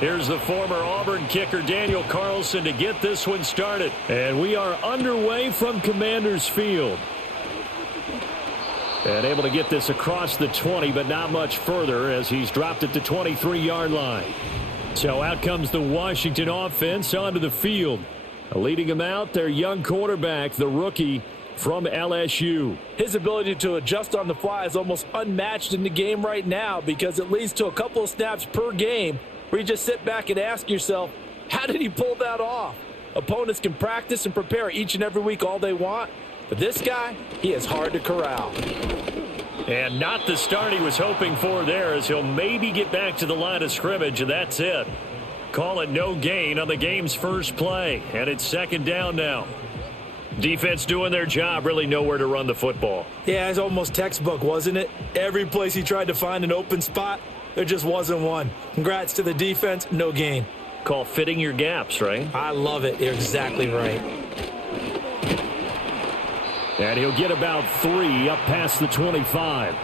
Here's the former Auburn kicker Daniel Carlson to get this one started. And we are underway from Commander's Field. And able to get this across the 20, but not much further as he's dropped at the 23-yard line. So out comes the Washington offense onto the field. Leading them out, their young quarterback, the rookie from LSU. His ability to adjust on the fly is almost unmatched in the game right now because it leads to a couple of snaps per game where you just sit back and ask yourself, how did he pull that off? Opponents can practice and prepare each and every week all they want, but this guy, he is hard to corral. And not the start he was hoping for there as he'll maybe get back to the line of scrimmage, and that's it. Call it no gain on the game's first play, and it's second down now. Defense doing their job, really nowhere to run the football. Yeah, it's almost textbook, wasn't it? Every place he tried to find an open spot, there just wasn't one. Congrats to the defense, no gain. Call fitting your gaps, right? I love it. You're exactly right. And he'll get about 3 up past the 25.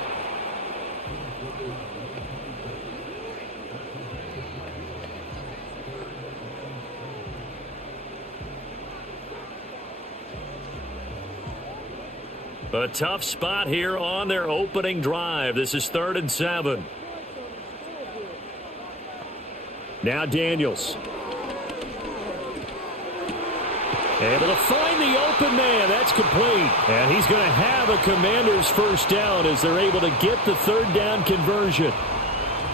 A tough spot here on their opening drive. This is 3rd and 7. Now Daniels. Able to find the open man. That's complete. And he's going to have a Commander's first down as they're able to get the 3rd down conversion.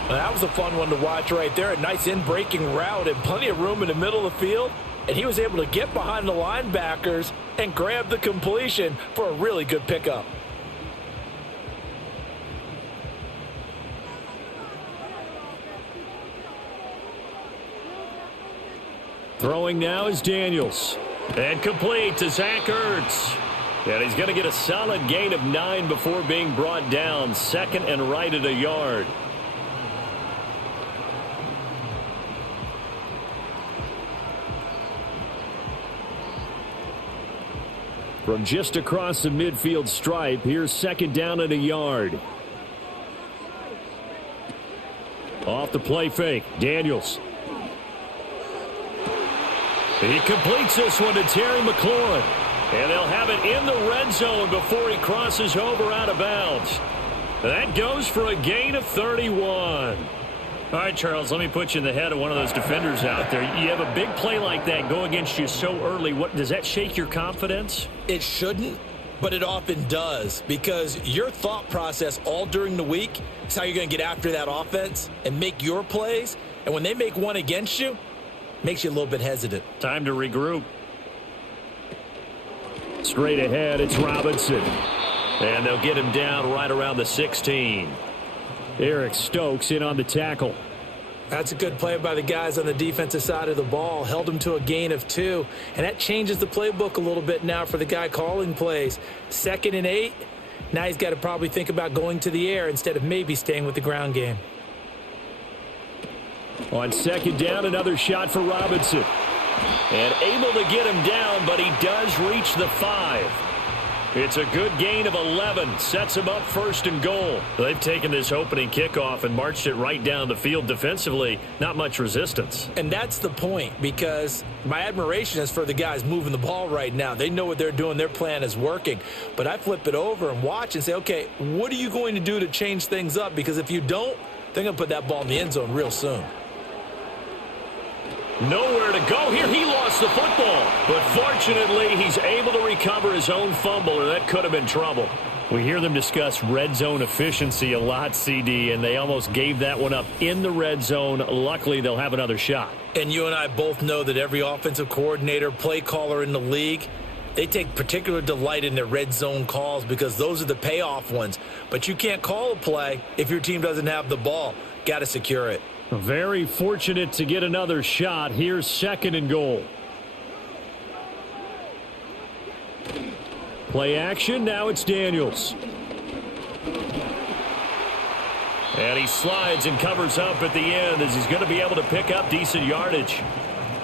Well, that was a fun one to watch right there. A nice in-breaking route and plenty of room in the middle of the field. And he was able to get behind the linebackers and grab the completion for a really good pickup. Throwing now is Daniels. And complete to Zach Ertz. And he's going to get a solid gain of 9 before being brought down. 2nd and right at a yard. From just across the midfield stripe, here's 2nd down at a yard. Off the play fake, Daniels. He completes this one to Terry McLaurin. And they'll have it in the red zone before he crosses over out of bounds. That goes for a gain of 31. All right, Charles, let me put you in the head of one of those defenders out there. You have a big play like that go against you so early. What does that shake your confidence? It shouldn't, but it often does because your thought process all during the week is how you're going to get after that offense and make your plays. And when they make one against you, it makes you a little bit hesitant. Time to regroup. Straight ahead, it's Robinson. And they'll get him down right around the 16. Eric Stokes in on the tackle. That's a good play by the guys on the defensive side of the ball. Held him to a gain of 2. And that changes the playbook a little bit now for the guy calling plays. 2nd and 8. Now he's got to probably think about going to the air instead of maybe staying with the ground game. On 2nd down, another shot for Robinson. And able to get him down, but he does reach the 5. It's a good gain of 11. Sets him up 1st and goal. They've taken this opening kickoff and marched it right down the field defensively. Not much resistance. And that's the point, because my admiration is for the guys moving the ball right now. They know what they're doing. Their plan is working. But I flip it over and watch and say, okay, what are you going to do to change things up? Because if you don't, they're going to put that ball in the end zone real soon. Nowhere to go here. He lost the football. But fortunately, he's able to recover his own fumble, or that could have been trouble. We hear them discuss red zone efficiency a lot, CD, and they almost gave that one up in the red zone. Luckily, they'll have another shot. And you and I both know that every offensive coordinator, play caller in the league, they take particular delight in their red zone calls because those are the payoff ones. But you can't call a play if your team doesn't have the ball. Got to secure it. Very fortunate to get another shot. Here's 2nd and goal. Play action. Now it's Daniels. And he slides and covers up at the end as he's going to be able to pick up decent yardage.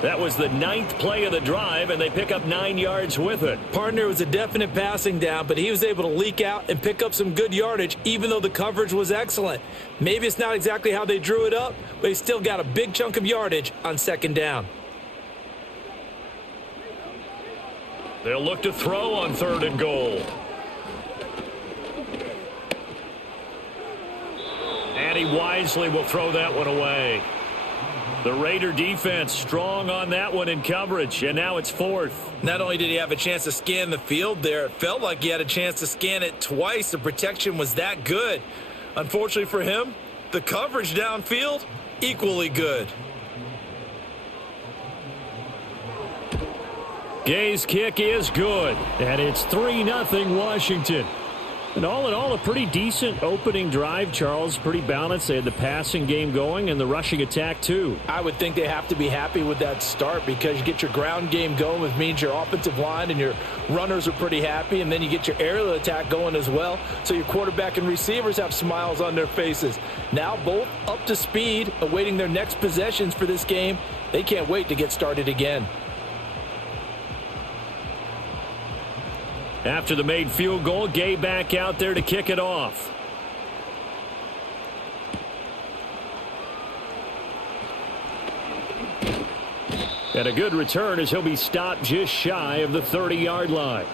That was the 9th play of the drive, and they pick up 9 yards with it. Partner was a definite passing down, but he was able to leak out and pick up some good yardage, even though the coverage was excellent. Maybe it's not exactly how they drew it up, but he still got a big chunk of yardage on 2nd down. They'll look to throw on 3rd and goal. And he wisely will throw that one away. The Raider defense strong on that one in coverage, and now it's 4th. Not only did he have a chance to scan the field there, it felt like he had a chance to scan it twice. The protection was that good. Unfortunately for him, the coverage downfield, equally good. Gay's kick is good, and it's 3-0 Washington. And all in all, a pretty decent opening drive, Charles. Pretty balanced. They had the passing game going and the rushing attack, too. I would think they have to be happy with that start because you get your ground game going, which means your offensive line and your runners are pretty happy, and then you get your aerial attack going as well. So your quarterback and receivers have smiles on their faces. Now both up to speed, awaiting their next possessions for this game. They can't wait to get started again. After the made field goal, Gay back out there to kick it off. And a good return as he'll be stopped just shy of the 30-yard line.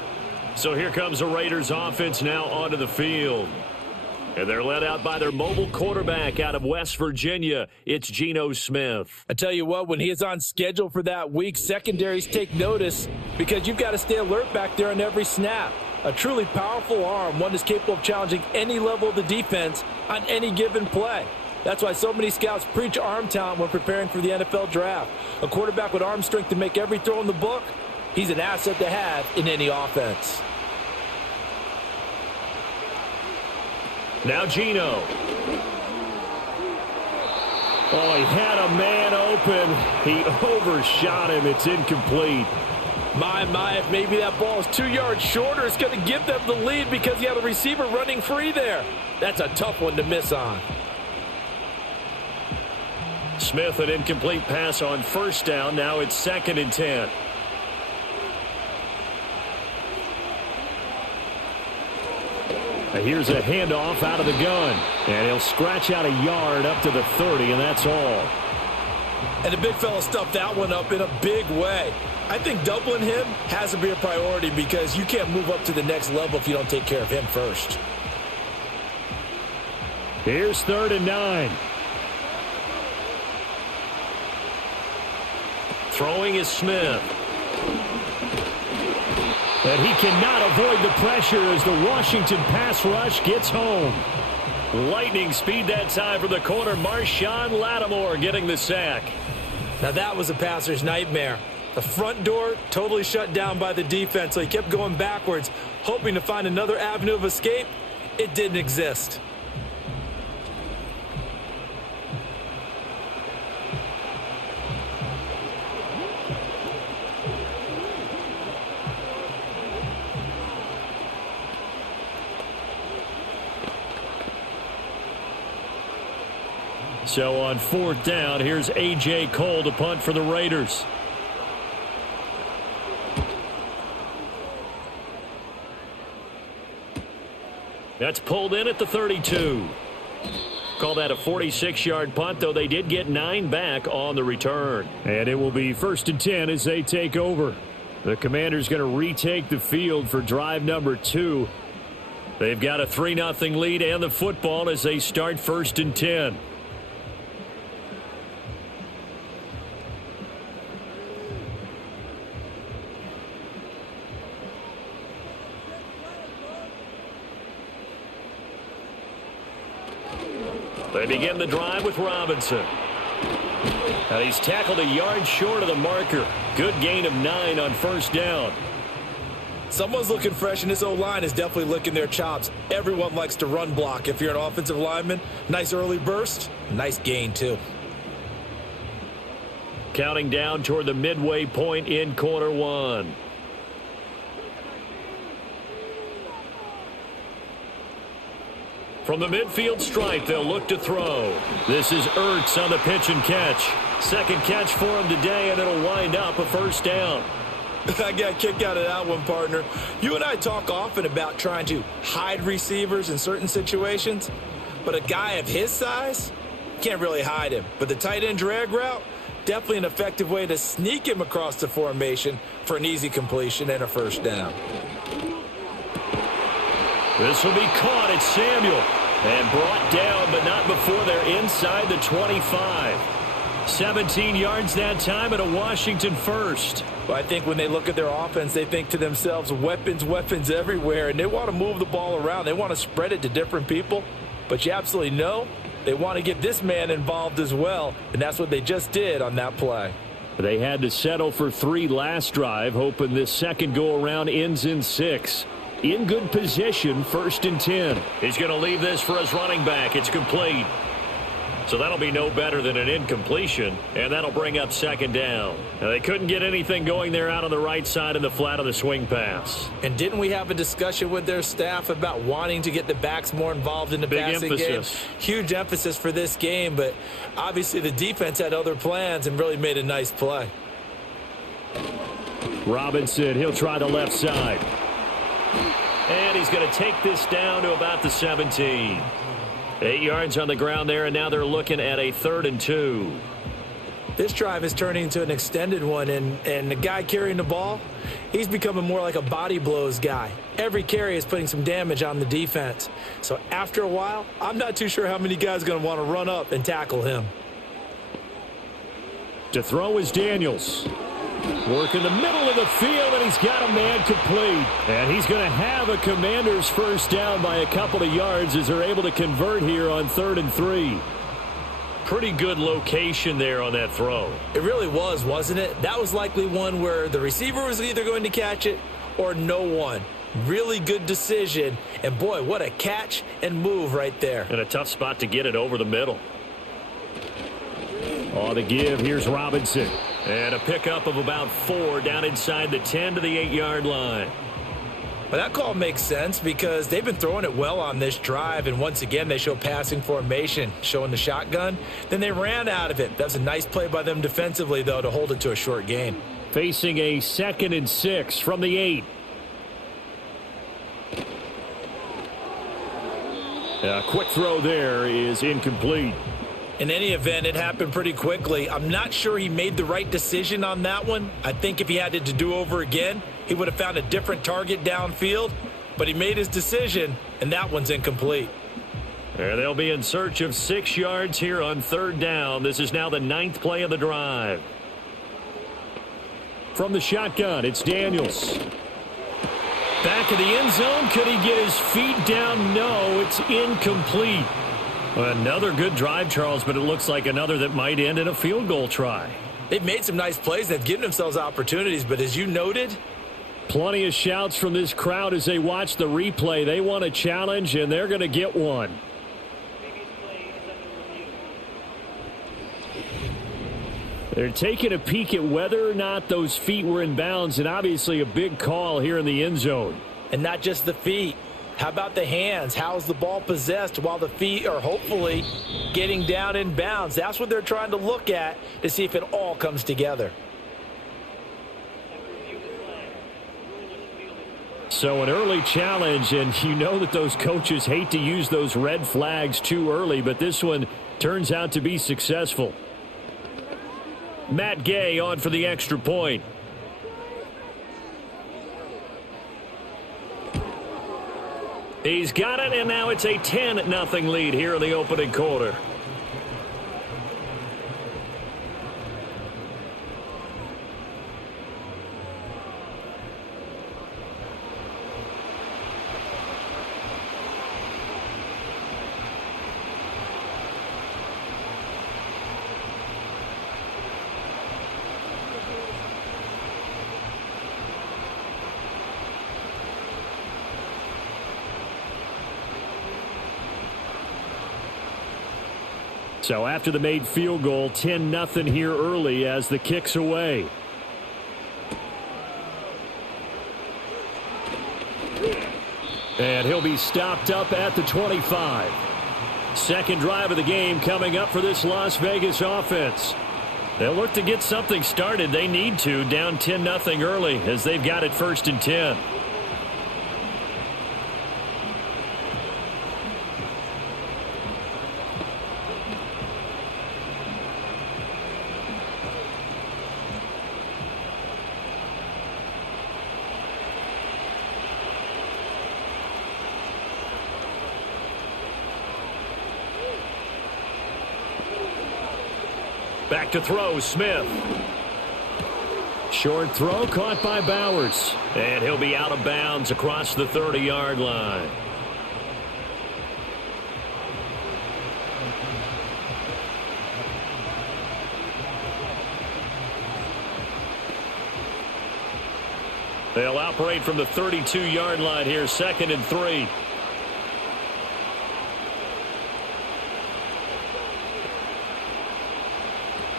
So here comes the Raiders offense now onto the field. And they're led out by their mobile quarterback out of West Virginia. It's Geno Smith. I tell you what, when he is on schedule for that week, secondaries take notice because you've got to stay alert back there on every snap. A truly powerful arm, one that's capable of challenging any level of the defense on any given play. That's why so many scouts preach arm talent when preparing for the NFL draft. A quarterback with arm strength to make every throw in the book, he's an asset to have in any offense. Now Geno. Oh, he had a man open. He overshot him. It's incomplete. My, if maybe that ball is 2 yards shorter, it's going to give them the lead because you have a receiver running free there. That's a tough one to miss on. Smith, an incomplete pass on 1st down. Now it's 2nd and 10. Here's a handoff out of the gun. And he'll scratch out a yard up to the 30, and that's all. And the big fella stuffed that one up in a big way. I think doubling him has to be a priority because you can't move up to the next level if you don't take care of him first. Here's 3rd and 9. Throwing is Smith. And he cannot avoid the pressure as the Washington pass rush gets home. Lightning speed that time from the corner. Marshawn Lattimore getting the sack. Now that was a passer's nightmare. The front door totally shut down by the defense, so he kept going backwards, hoping to find another avenue of escape. It didn't exist. So on 4th down, here's A.J. Cole to punt for the Raiders. That's pulled in at the 32. Call that a 46-yard punt, though they did get 9 back on the return. And it will be 1st and 10 as they take over. The Commanders going to retake the field for drive number 2. They've got a 3-0 lead and the football as they start 1st and 10. They begin the drive with Robinson. He's tackled a yard short of the marker. Good gain of 9 on 1st down. Someone's looking fresh, and this O-line is definitely licking their chops. Everyone likes to run block. If you're an offensive lineman, nice early burst, nice gain too. Counting down toward the midway point in quarter 1. From the midfield stripe, they'll look to throw. This is Ertz on the pitch and catch. Second catch for him today, and it'll wind up a first down. I got a kick out of that one, partner. You and I talk often about trying to hide receivers in certain situations, but a guy of his size can't really hide him. But the tight end drag route, definitely an effective way to sneak him across the formation for an easy completion and a first down. This will be caught at Samuel and brought down, but not before they're inside the 25. 17 yards that time and a Washington first. Well, I think when they look at their offense, they think to themselves, weapons, weapons everywhere, and they want to move the ball around. They want to spread it to different people, but you absolutely know they want to get this man involved as well, and that's what they just did on that play. They had to settle for 3 last drive, hoping this second go-around ends in 6. In good position, 1st and 10. He's going to leave this for his running back. It's complete. So that'll be no better than an incompletion, and that'll bring up 2nd down. Now, they couldn't get anything going there out on the right side in the flat of the swing pass. And didn't we have a discussion with their staff about wanting to get the backs more involved in the passing game? Huge emphasis for this game, but obviously the defense had other plans and really made a nice play. Robinson, he'll try the left side. And he's going to take this down to about the 17. 8 yards on the ground there, and now they're looking at a 3rd and 2. This drive is turning into an extended one, and the guy carrying the ball, he's becoming more like a body blows guy. Every carry is putting some damage on the defense. So after a while, I'm not too sure how many guys are going to want to run up and tackle him. To throw is Daniels. Work in the middle of the field, and he's got a man complete. And he's going to have a Commander's first down by a couple of yards as they're able to convert here on 3rd and 3. Pretty good location there on that throw. It really was, wasn't it? That was likely one where the receiver was either going to catch it or no one. Really good decision. And, boy, what a catch and move right there. And a tough spot to get it over the middle. On the give, here's Robinson. And a pickup of about 4 down inside the 10 to the 8-yard line. But that call makes sense because they've been throwing it well on this drive, and once again they show passing formation, showing the shotgun. Then they ran out of it. That was a nice play by them defensively, though, to hold it to a short gain. Facing a 2nd and 6 from the 8. A quick throw there is incomplete. In any event, it happened pretty quickly. I'm not sure he made the right decision on that one. I think if he had it to do over again, he would have found a different target downfield. But he made his decision, and that one's incomplete. And they'll be in search of 6 yards here on 3rd down. This is now the 9th play of the drive. From the shotgun, it's Daniels. Back of the end zone. Could he get his feet down? No, it's incomplete. Another good drive, Charles, but it looks like another that might end in a field goal try. They've made some nice plays. They've given themselves opportunities, but as you noted, plenty of shouts from this crowd as they watch the replay. They want a challenge, and they're going to get one. They're taking a peek at whether or not those feet were in bounds, and obviously a big call here in the end zone. And not just the feet. How about the hands? How's the ball possessed while the feet are hopefully getting down in bounds? That's what they're trying to look at to see if it all comes together. So an early challenge, and you know that those coaches hate to use those red flags too early, but this one turns out to be successful. Matt Gay on for the extra point. He's got it, and now it's a 10-0 lead here in the opening quarter. So after the made field goal, 10-0 here early as the kick's away. And he'll be stopped up at the 25. Second drive of the game coming up for this Las Vegas offense. They'll look to get something started. They need to, down 10-0 early as they've got it 1st and 10. Back to throw, Smith. Short throw caught by Bowers. And he'll be out of bounds across the 30-yard line. They'll operate from the 32-yard line here, 2nd and 3.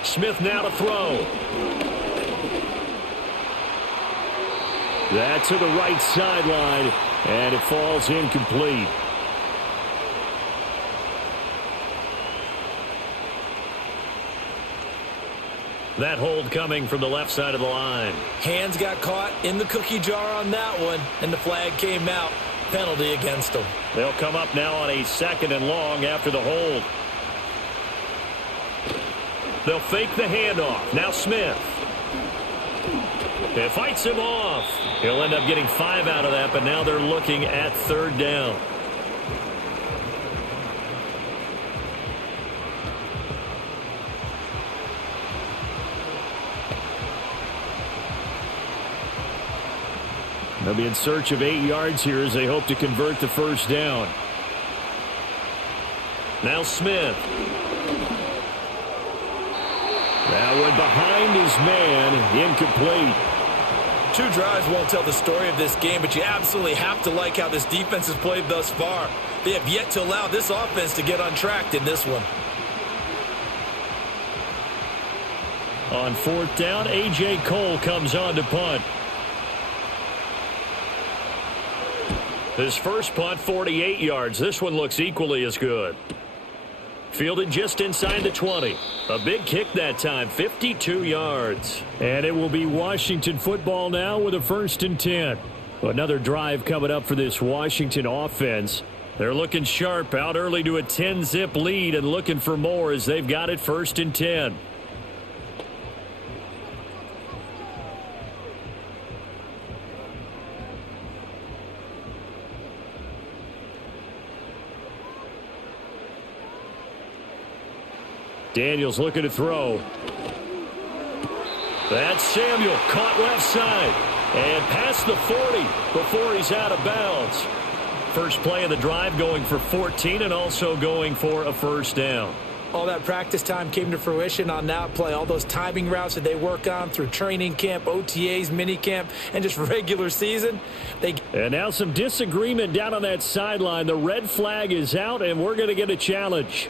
Smith now to throw. That to the right sideline, and it falls incomplete. That hold coming from the left side of the line. Hands got caught in the cookie jar on that one, and the flag came out. Penalty against them. They'll come up now on a 2nd and long after the hold. They'll fake the handoff. Now Smith. It fights him off. He'll end up getting 5 out of that, but now they're looking at 3rd down. They'll be in search of 8 yards here as they hope to convert the 1st down. Now Smith. That one behind his man, incomplete. 2 drives won't tell the story of this game, but you absolutely have to like how this defense has played thus far. They have yet to allow this offense to get untracked in this one. On 4th down, A.J. Cole comes on to punt. His first punt, 48 yards. This one looks equally as good. Fielded just inside the 20. A big kick that time, 52 yards. And it will be Washington football now with a 1st and 10. Another drive coming up for this Washington offense. They're looking sharp, out early to a 10-zip lead and looking for more as they've got it 1st and 10. Daniels looking to throw. That's Samuel, caught left side. And past the 40 before he's out of bounds. First play of the drive going for 14 and also going for a 1st down. All that practice time came to fruition on that play. All those timing routes that they work on through training camp, OTAs, minicamp, and just regular season. And now some disagreement down on that sideline. The red flag is out, and we're going to get a challenge.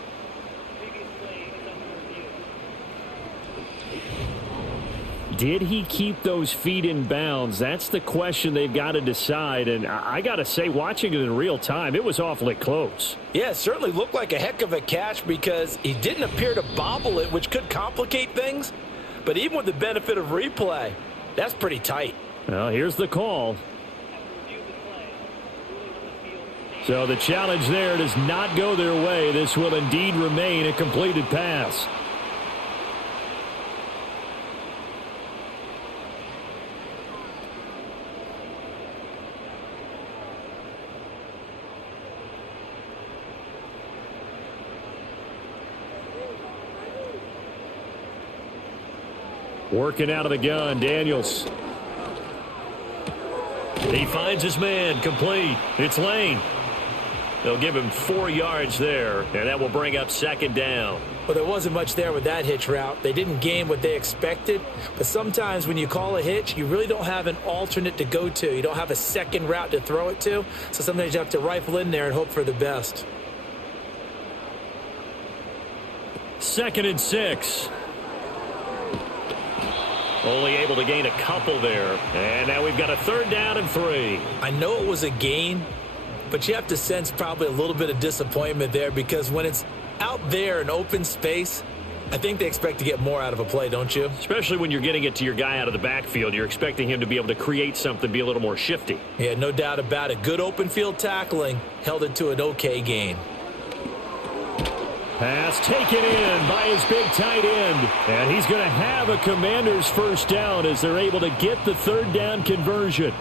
Did he keep those feet in bounds? That's the question they've got to decide. And I got to say, watching it in real time, it was awfully close. Yeah, it certainly looked like a heck of a catch because he didn't appear to bobble it, which could complicate things. But even with the benefit of replay, that's pretty tight. Well, here's the call. So the challenge there does not go their way. This will indeed remain a completed pass. Working out of the gun, Daniels. He finds his man, complete. It's Lane. They'll give him 4 yards there, and that will bring up 2nd down. Well, there wasn't much there with that hitch route. They didn't gain what they expected, but sometimes when you call a hitch, you really don't have an alternate to go to. You don't have a second route to throw it to, so sometimes you have to rifle in there and hope for the best. 2nd and 6. Only able to gain a couple there. And now we've got a 3rd down and 3. I know it was a gain, but you have to sense probably a little bit of disappointment there because when it's out there in open space, I think they expect to get more out of a play, don't you? Especially when you're getting it to your guy out of the backfield. You're expecting him to be able to create something, be a little more shifty. Yeah, no doubt about it. Good open field tackling held it to an okay gain. Pass taken in by his big tight end. And he's going to have a Commanders first down as they're able to get the third down conversion.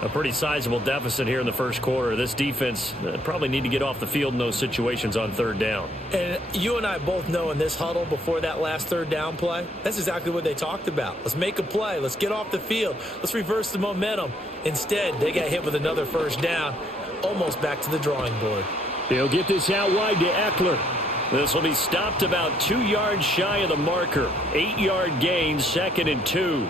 A pretty sizable deficit here in the first quarter. This defense probably need to get off the field in those situations on third down. And you and I both know in this huddle before that last third down play, that's exactly what they talked about. Let's make a play. Let's get off the field. Let's reverse the momentum. Instead, they got hit with another first down, almost back to the drawing board. He'll get this out wide to Eckler. This will be stopped about 2 yards shy of the marker. 8-yard gain, 2nd and 2.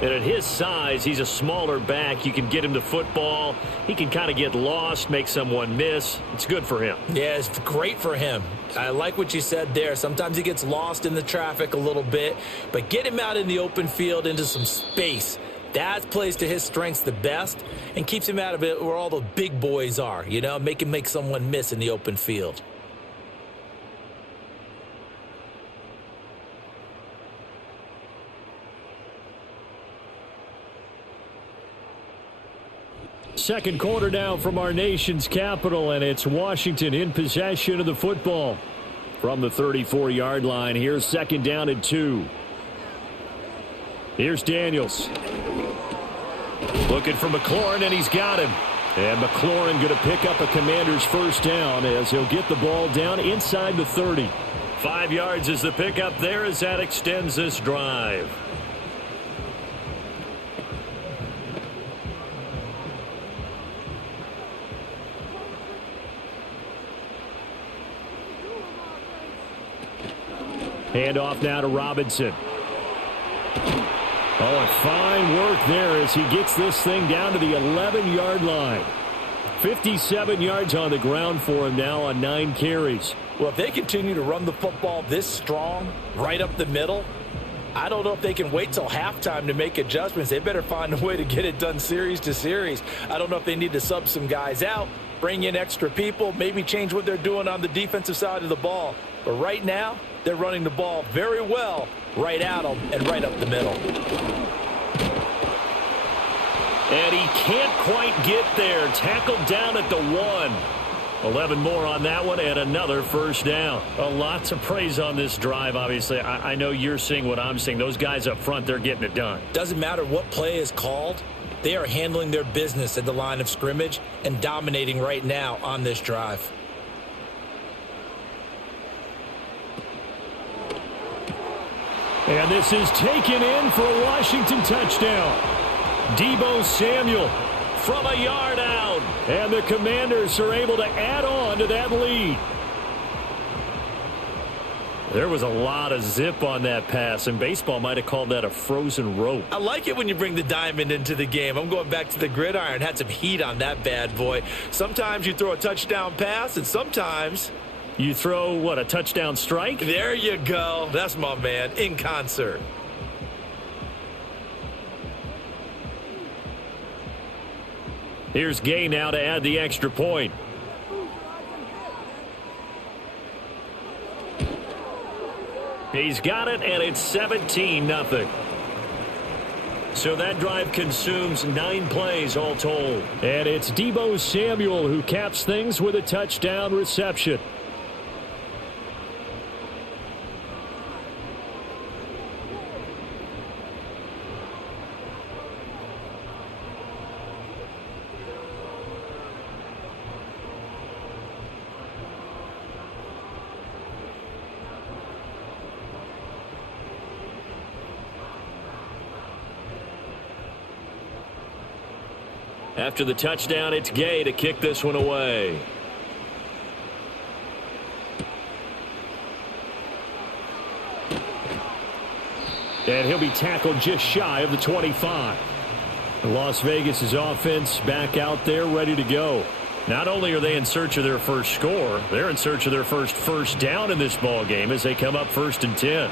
And at his size, he's a smaller back. You can get him to football. He can kind of get lost, make someone miss. It's good for him. Yeah, it's great for him. I like what you said there. Sometimes he gets lost in the traffic a little bit, but get him out in the open field into some space. That plays to his strengths the best and keeps him out of it where all the big boys are, you know, make him make someone miss in the open field. Second quarter now from our nation's capital, and it's Washington in possession of the football. From the 34-yard line, here's 2nd down and 2. Here's Daniels. Looking for McLaurin, and he's got him. And McLaurin going to pick up a Commander's first down as he'll get the ball down inside the 30. 5 yards is the pickup there as that extends this drive. Handoff now to Robinson. Oh, and fine work there as he gets this thing down to the 11-yard line. 57 yards on the ground for him now on 9 carries. Well, if they continue to run the football this strong, right up the middle, I don't know if they can wait till halftime to make adjustments. They better find a way to get it done series to series. I don't know if they need to sub some guys out, bring in extra people, maybe change what they're doing on the defensive side of the ball. But right now, they're running the ball very well right at them and right up the middle. And he can't quite get there. Tackled down at the 1. 11 more on that one and another first down. A lot to praise on this drive, obviously. I know you're seeing what I'm seeing. Those guys up front, they're getting it done. Doesn't matter what play is called. They are handling their business at the line of scrimmage and dominating right now on this drive. And this is taken in for a Washington touchdown. Deebo Samuel from a yard out. And the Commanders are able to add on to that lead. There was a lot of zip on that pass, and baseball might have called that a frozen rope. I like it when you bring the diamond into the game. I'm going back to the gridiron. Had some heat on that bad boy. Sometimes you throw a touchdown pass, and sometimes you throw, what, a touchdown strike? There you go. That's my man, in concert. Here's Gay now to add the extra point. He's got it, and it's 17-0. So that drive consumes 9 plays all told. And it's Deebo Samuel who caps things with a touchdown reception. After the touchdown, it's Gay to kick this one away. And he'll be tackled just shy of the 25. Las Vegas's offense back out there ready to go. Not only are they in search of their first score, they're in search of their first down in this ball game as they come up 1st and 10.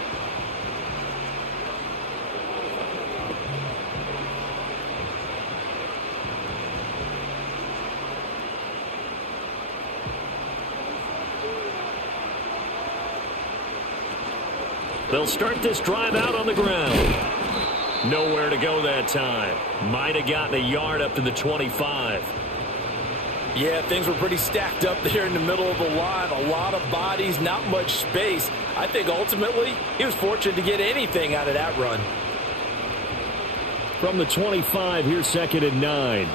They'll start this drive out on the ground. Nowhere to go that time. Might have gotten a yard up to the 25. Yeah, things were pretty stacked up there in the middle of the line. A lot of bodies, not much space. I think ultimately he was fortunate to get anything out of that run. From the 25, here's 2nd and 9.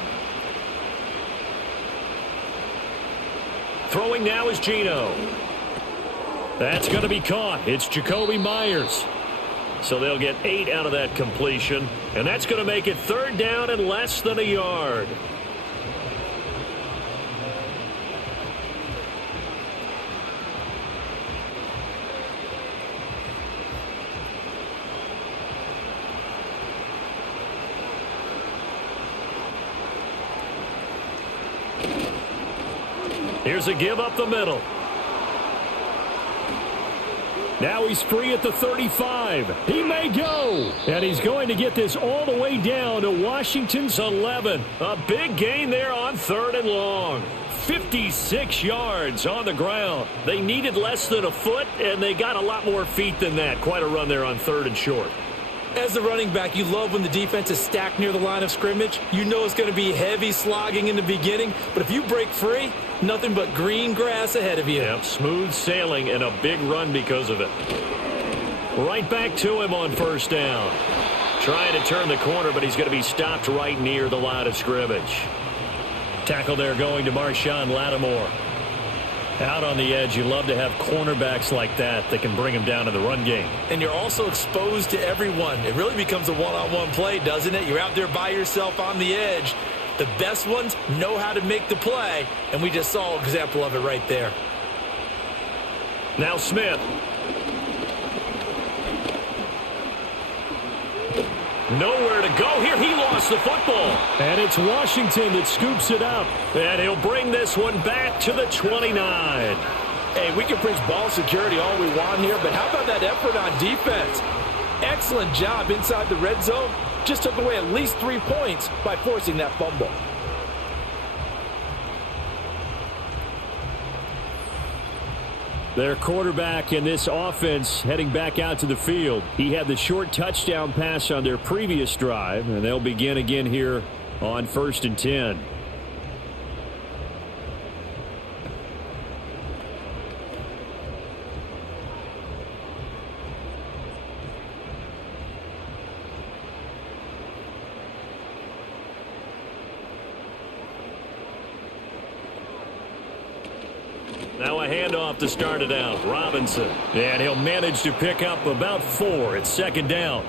Throwing now is Geno. That's going to be caught. It's Jacoby Myers. So they'll get 8 out of that completion. And that's going to make it 3rd down and less than a yard. Here's a give up the middle. Now he's free at the 35. He may go. And he's going to get this all the way down to Washington's 11. A big gain there on 3rd and long. 56 yards on the ground. They needed less than a foot, and they got a lot more feet than that. Quite a run there on 3rd and short. As a running back, you love when the defense is stacked near the line of scrimmage. You know it's going to be heavy slogging in the beginning, but if you break free, nothing but green grass ahead of you. Yep, smooth sailing and a big run because of it. Right back to him on 1st down. Trying to turn the corner, but he's going to be stopped right near the line of scrimmage. Tackle there going to Marshawn Lattimore. Out on the edge, you love to have cornerbacks like that can bring him down in the run game. And you're also exposed to everyone. It really becomes a one-on-one play, doesn't it? You're out there by yourself on the edge. The best ones know how to make the play, and we just saw an example of it right there. Now Smith. Nowhere to go here. He lost the football. And it's Washington that scoops it up. And he'll bring this one back to the 29. Hey, we can preach ball security all we want here, but how about that effort on defense? Excellent job inside the red zone. Just took away at least 3 points by forcing that fumble. Their quarterback in this offense heading back out to the field. He had the short touchdown pass on their previous drive, and they'll begin again here on 1st and 10. Now a handoff to start it out. Robinson. And he'll manage to pick up about 4. It's 2nd down.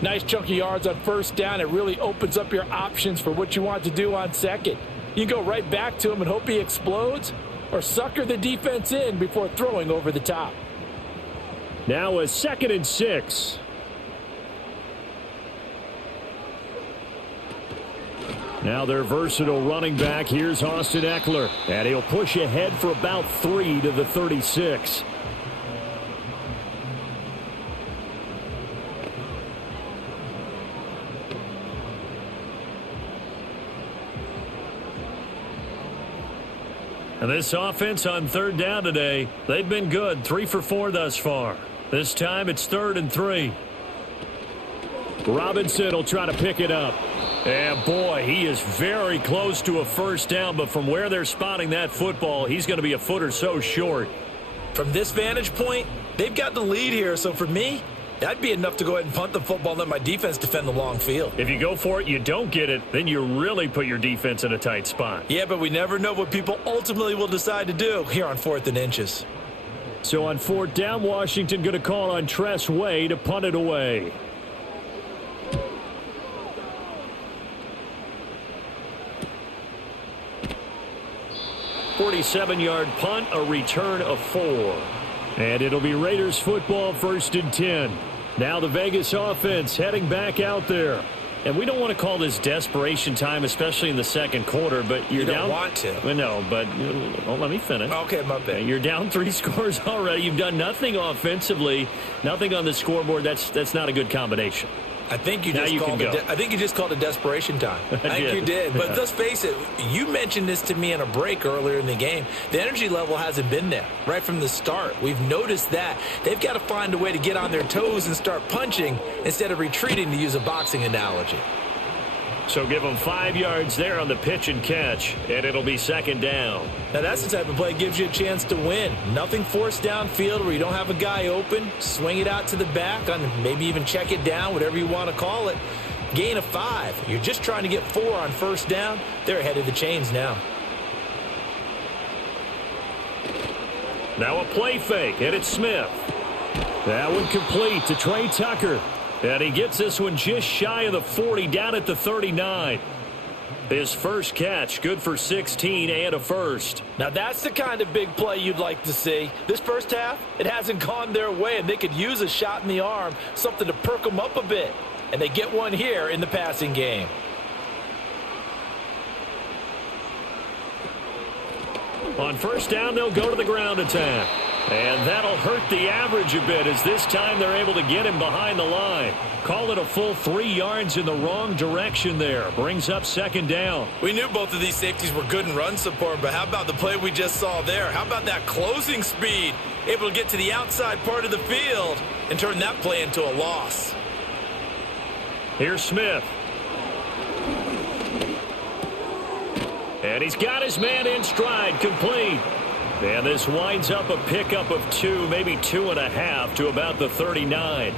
Nice chunky yards on 1st down. It really opens up your options for what you want to do on 2nd. You go right back to him and hope he explodes, or sucker the defense in before throwing over the top. Now a 2nd and 6. Now their versatile running back. Here's Austin Eckler. And he'll push ahead for about 3 to the 36. And this offense on 3rd down today, they've been good. 3 for 4 thus far. This time it's 3rd and 3. Robinson will try to pick it up. And boy, he is very close to a 1st down, but from where they're spotting that football, he's going to be a foot or so short. From this vantage point, they've got the lead here, so for me, that'd be enough to go ahead and punt the football and let my defense defend the long field. If you go for it, you don't get it, then you really put your defense in a tight spot. Yeah, but we never know what people ultimately will decide to do here on 4th and inches. So on 4th down, Washington going to call on Tress Way to punt it away. 47-yard punt, a return of 4. And it'll be Raiders football, 1st and 10. Now the Vegas offense heading back out there. And we don't want to call this desperation time, especially in the 2nd quarter, but you're down. You don't want to. Well, no, but let me finish. Okay, my bad. You're down 3 scores already. You've done nothing offensively, nothing on the scoreboard. That's not a good combination. I think you just called it desperation time. I think you did. But let's face it, you mentioned this to me in a break earlier in the game. The energy level hasn't been there right from the start. We've noticed that. They've got to find a way to get on their toes and start punching instead of retreating, to use a boxing analogy. So give them 5 yards there on the pitch and catch, and it'll be second down. Now, that's the type of play that gives you a chance to win. Nothing forced downfield where you don't have a guy open. Swing it out to the back, maybe even check it down, whatever you want to call it. Gain of 5. You're just trying to get 4 on first down. They're ahead of the chains now. Now a play fake, and it's Smith. That one complete to Trey Tucker. And he gets this one just shy of the 40, down at the 39. His first catch, good for 16 and a first. Now that's the kind of big play you'd like to see. This first half, it hasn't gone their way, and they could use a shot in the arm, something to perk them up a bit. And they get one here in the passing game. On first down, they'll go to the ground attack. And that'll hurt the average a bit, as this time they're able to get him behind the line. Call it a full 3 yards in the wrong direction there. Brings up second down. We knew both of these safeties were good in run support, but how about the play we just saw there? How about that closing speed? Able to get to the outside part of the field and turn that play into a loss. Here's Smith. And he's got his man in stride, complete. And this winds up a pickup of 2, maybe 2.5 to about the 39.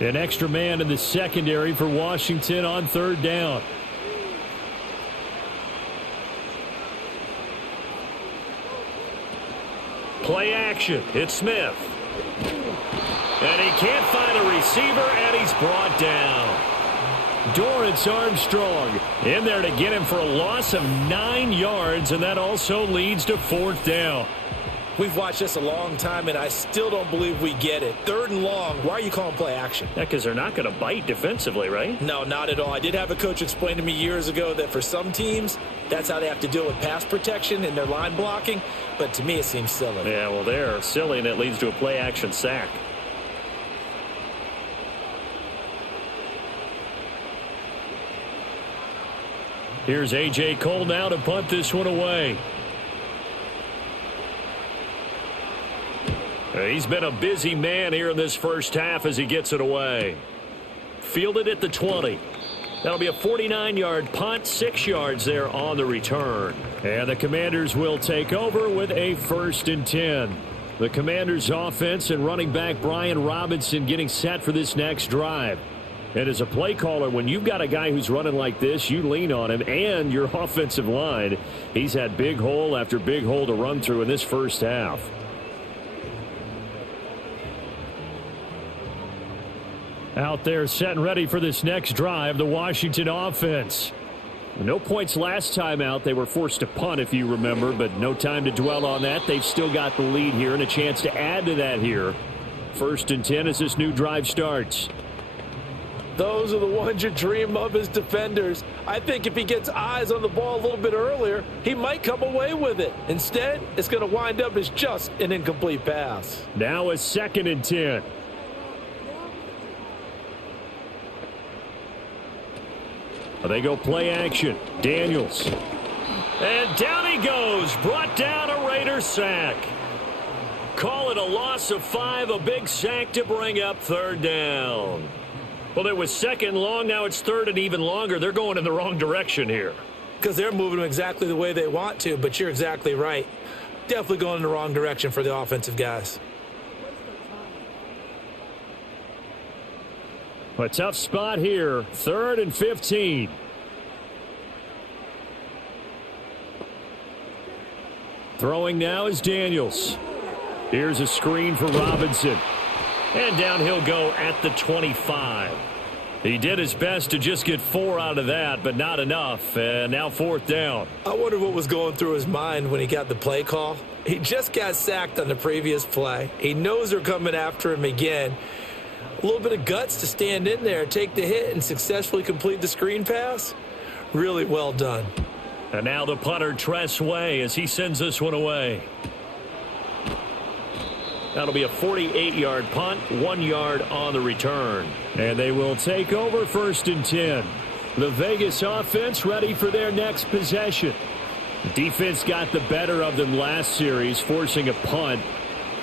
An extra man in the secondary for Washington on third down. Play action. It's Smith. And he can't find a receiver, and he's brought down. Dorrance Armstrong in there to get him for a loss of 9 yards, and that also leads to fourth down. We've watched this a long time, and I still don't believe we get it. Third and long, why are you calling play action? Yeah, because they're not going to bite defensively, right? No, not at all. I did have a coach explain to me years ago that for some teams, that's how they have to deal with pass protection and their line blocking, but to me it seems silly. Yeah, well, they're silly, and it leads to a play action sack. Here's A.J. Cole now to punt this one away. He's been a busy man here in this first half as he gets it away. Fielded at the 20. That'll be a 49-yard punt, 6 yards there on the return. And the Commanders will take over with a 1st and 10. The Commanders' offense and running back Brian Robinson getting set for this next drive. And as a play caller, when you've got a guy who's running like this, you lean on him and your offensive line. He's had big hole after big hole to run through in this first half. Out there set and ready for this next drive, the Washington offense. No points last time out. They were forced to punt, if you remember, but no time to dwell on that. They've still got the lead here and a chance to add to that here. 1st and 10 as this new drive starts. Those are the ones you dream of as defenders. I think if he gets eyes on the ball a little bit earlier, he might come away with it. Instead, it's going to wind up as just an incomplete pass. Now a 2nd and 10. They go play action. Daniels. And down he goes. Brought down a Raider sack. Call it a loss of 5, a big sack to bring up third down. Well, it was 2nd long. Now it's 3rd and even longer. They're going in the wrong direction here. Because they're moving them exactly the way they want to, but you're exactly right. Definitely going in the wrong direction for the offensive guys. A tough spot here. 3rd and 15. Throwing now is Daniels. Here's a screen for Robinson. And down he'll go at the 25. He did his best to just get 4 out of that, but not enough. And now 4th down. I wonder what was going through his mind when he got the play call. He just got sacked on the previous play. He knows they're coming after him again. A little bit of guts to stand in there, take the hit, and successfully complete the screen pass. Really well done. And now the punter, Tress Way, as he sends this one away. That'll be a 48-yard punt, 1 yard on the return. And they will take over 1st and 10. The Vegas offense ready for their next possession. Defense got the better of them last series, forcing a punt.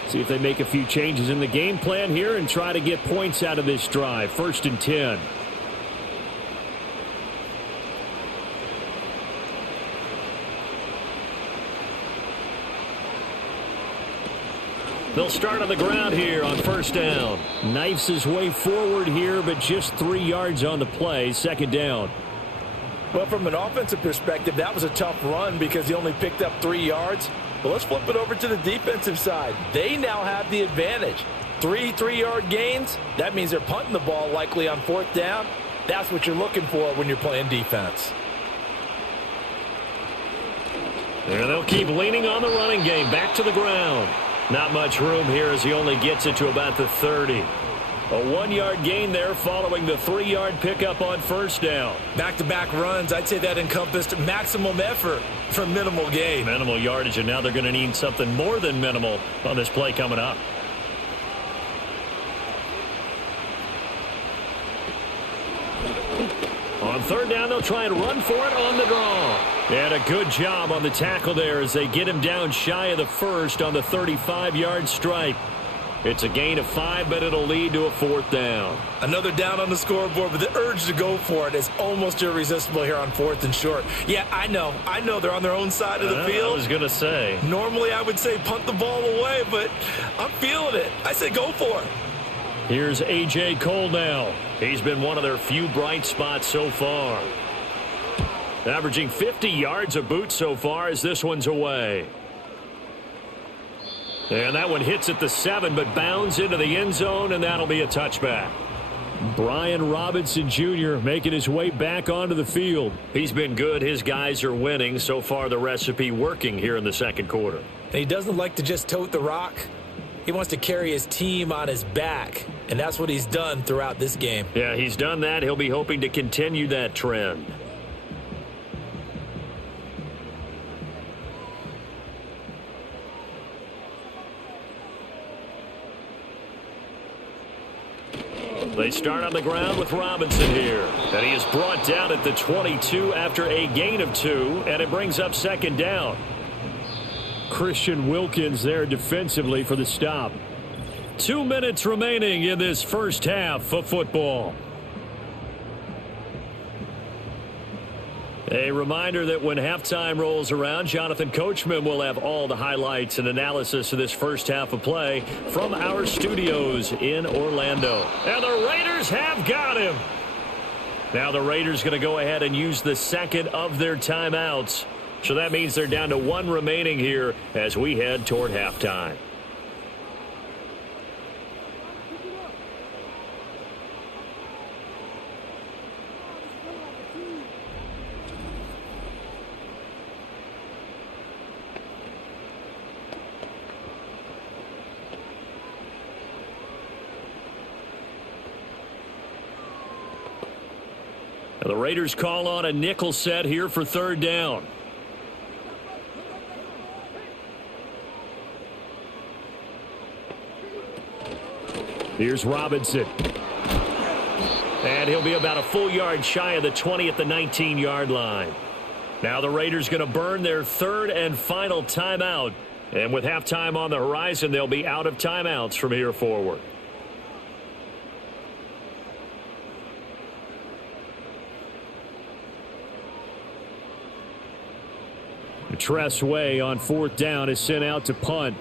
See if they make a few changes in the game plan here and try to get points out of this drive. 1st and 10. They'll start on the ground here on 1st down. Knifes his way forward here, but just 3 yards on the play. 2nd down. Well, from an offensive perspective, that was a tough run because he only picked up 3 yards. But let's flip it over to the defensive side. They now have the advantage. 3 3-yard gains. That means they're punting the ball likely on 4th down. That's what you're looking for when you're playing defense. And they'll keep leaning on the running game. Back to the ground. Not much room here as he only gets it to about the 30. A 1-yard gain there following the 3-yard pickup on 1st down. Back-to-back runs, I'd say that encompassed maximum effort for minimal gain. Minimal yardage, and now they're going to need something more than minimal on this play coming up. On 3rd down, they'll try and run for it on the draw. And a good job on the tackle there as they get him down shy of the 1st on the 35-yard stripe. It's a gain of 5, but it'll lead to a 4th down. Another down on the scoreboard, but the urge to go for it is almost irresistible here on 4th and short. Yeah, I know they're on their own side of the field. I was going to say. Normally I would say punt the ball away, but I'm feeling it. I say go for it. Here's A.J. Cole now. He's been one of their few bright spots so far. Averaging 50 yards a boot so far as this one's away. And that one hits at the 7, but bounds into the end zone, and that'll be a touchback. Brian Robinson Jr. making his way back onto the field. He's been good. His guys are winning. So far, the recipe working here in the 2nd quarter. And he doesn't like to just tote the rock. He wants to carry his team on his back, and that's what he's done throughout this game. Yeah, he's done that. He'll be hoping to continue that trend. They start on the ground with Robinson here. And he is brought down at the 22 after a gain of 2, and it brings up 2nd down. Christian Wilkins there defensively for the stop. 2 minutes remaining in this first half of football. A reminder that when halftime rolls around, Jonathan Coachman will have all the highlights and analysis of this first half of play from our studios in Orlando. And the Raiders have got him. Now the Raiders going to go ahead and use the 2nd of their timeouts. So that means they're down to 1 remaining here as we head toward halftime. The Raiders call on a nickel set here for 3rd down. Here's Robinson. And he'll be about a full yard shy of the 20 at the 19-yard line. Now the Raiders going to burn their 3rd and final timeout. And with halftime on the horizon, they'll be out of timeouts from here forward. Tress Way on 4th down is sent out to punt.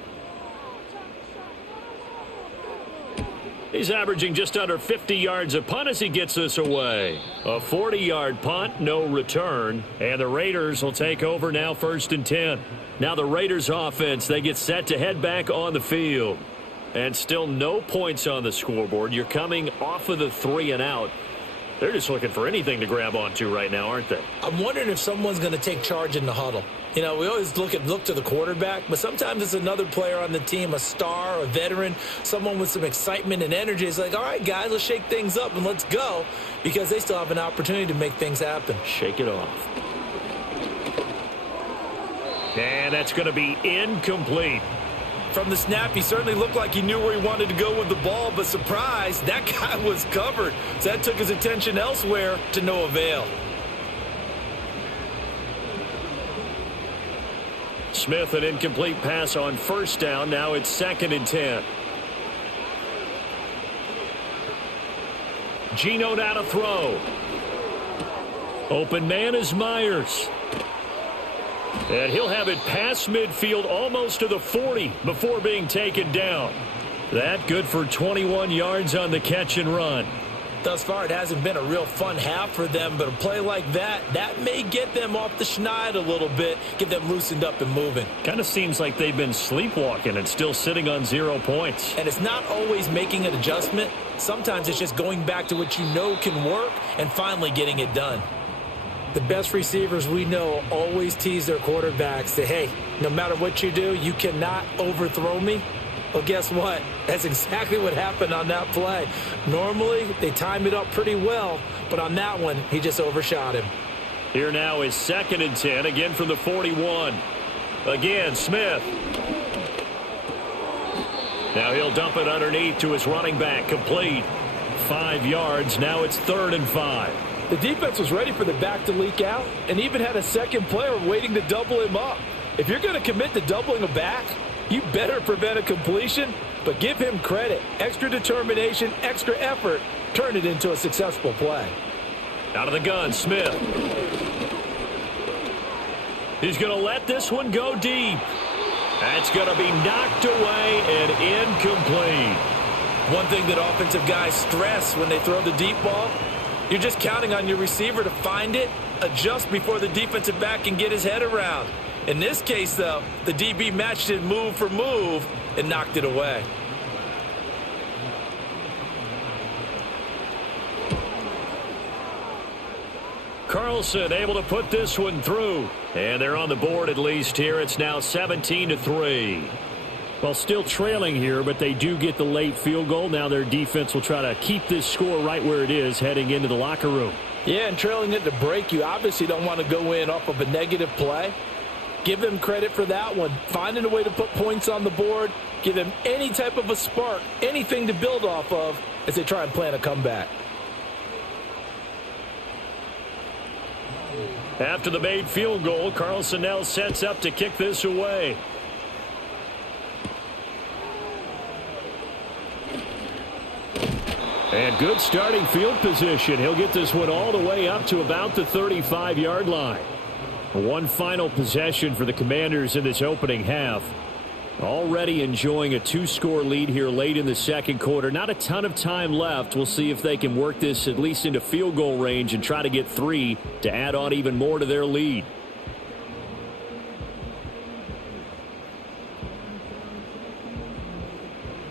He's averaging just under 50 yards a punt as he gets this away. A 40-yard punt, no return. And the Raiders will take over now 1st and 10. Now the Raiders offense, they get set to head back on the field. And still no points on the scoreboard. You're coming off of the 3 and out. They're just looking for anything to grab onto right now, aren't they? I'm wondering if someone's going to take charge in the huddle. You know, we always look to the quarterback, but sometimes it's another player on the team, a star, a veteran, someone with some excitement and energy. It's like, all right, guys, let's shake things up and let's go, because they still have an opportunity to make things happen. Shake it off. And that's going to be incomplete. From the snap, he certainly looked like he knew where he wanted to go with the ball, but surprise, that guy was covered. So that took his attention elsewhere to no avail. Smith, an incomplete pass on first down. Now it's 2nd and 10. Geno now to throw. Open man is Myers. And he'll have it past midfield almost to the 40 before being taken down. That good for 21 yards on the catch and run. Thus far, it hasn't been a real fun half for them, but a play like that may get them off the schneid a little bit, get them loosened up and moving. Kind of seems like they've been sleepwalking and still sitting on 0 points. And it's not always making an adjustment. Sometimes it's just going back to what you know can work and finally getting it done. The best receivers we know always tease their quarterbacks that, hey, no matter what you do, you cannot overthrow me. Well, guess what? That's exactly what happened on that play. Normally, they time it up pretty well, but on that one, he just overshot him. Here now is 2nd and 10, again from the 41. Again, Smith. Now he'll dump it underneath to his running back, complete. 5 yards, now it's 3rd and 5. The defense was ready for the back to leak out and even had a second player waiting to double him up. If you're going to commit to doubling a back, you better prevent a completion, but give him credit. Extra determination, extra effort, turn it into a successful play. Out of the gun, Smith. He's going to let this one go deep. That's going to be knocked away and incomplete. One thing that offensive guys stress when they throw the deep ball, you're just counting on your receiver to find it, adjust before the defensive back can get his head around. In this case, though, the DB matched it move for move and knocked it away. Carlson able to put this one through. And they're on the board at least here. It's now 17-3. Well, still trailing here, but they do get the late field goal. Now their defense will try to keep this score right where it is heading into the locker room. Yeah, and trailing it to break, you obviously don't want to go in off of a negative play. Give them credit for that one. Finding a way to put points on the board. Give them any type of a spark, anything to build off of as they try and plan a comeback. After the made field goal, Carlson now sets up to kick this away. And good starting field position. He'll get this one all the way up to about the 35-yard line. One final possession for the Commanders in this opening half. Already enjoying a 2-score lead here late in the second quarter. Not a ton of time left. We'll see if they can work this at least into field goal range and try to get 3 to add on even more to their lead.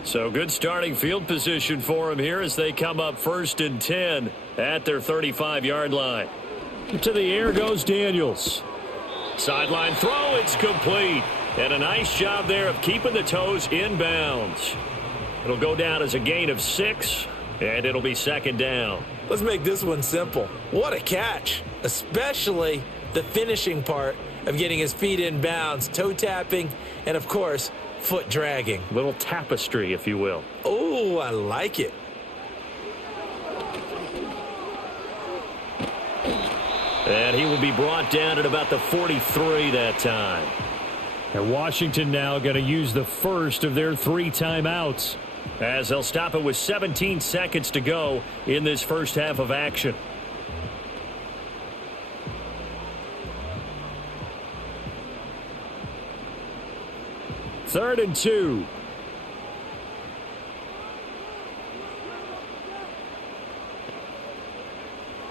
So good starting field position for them here as they come up 1st and 10 at their 35-yard line. To the air goes Daniels. Sideline throw, it's complete. And a nice job there of keeping the toes inbounds. It'll go down as a gain of 6, and it'll be 2nd down. Let's make this one simple. What a catch, especially the finishing part of getting his feet in bounds, toe tapping, and of course, foot dragging. Little tapestry, if you will. Oh, I like it. And he will be brought down at about the 43 that time. And Washington now going to use the first of their 3 timeouts, as they'll stop it with 17 seconds to go in this first half of action. Third and 2.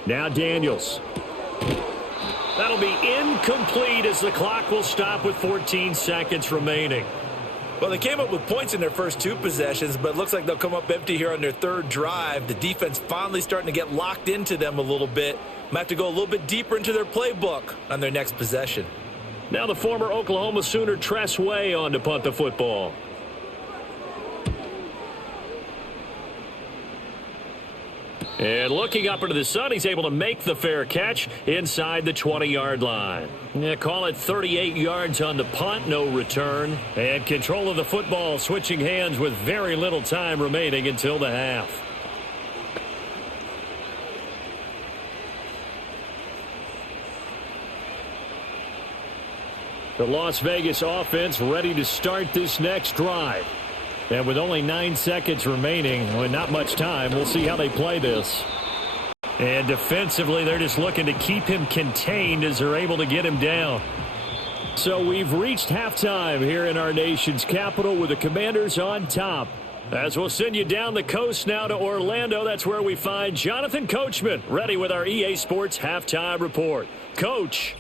Now Daniels. That'll be incomplete as the clock will stop with 14 seconds remaining. Well, they came up with points in their first 2 possessions, but it looks like they'll come up empty here on their 3rd drive. The defense finally starting to get locked into them a little bit. Might have to go a little bit deeper into their playbook on their next possession. Now the former Oklahoma Sooner Tress Way on to punt the football. And looking up into the sun, he's able to make the fair catch inside the 20-yard line. Yeah, call it 38 yards on the punt, no return. And control of the football switching hands with very little time remaining until the half. The Las Vegas offense ready to start this next drive. And with only 9 seconds remaining, well, not much time, we'll see how they play this. And defensively, they're just looking to keep him contained as they're able to get him down. So we've reached halftime here in our nation's capital with the Commanders on top. As we'll send you down the coast now to Orlando, that's where we find Jonathan Coachman ready with our EA Sports Halftime Report. Coach.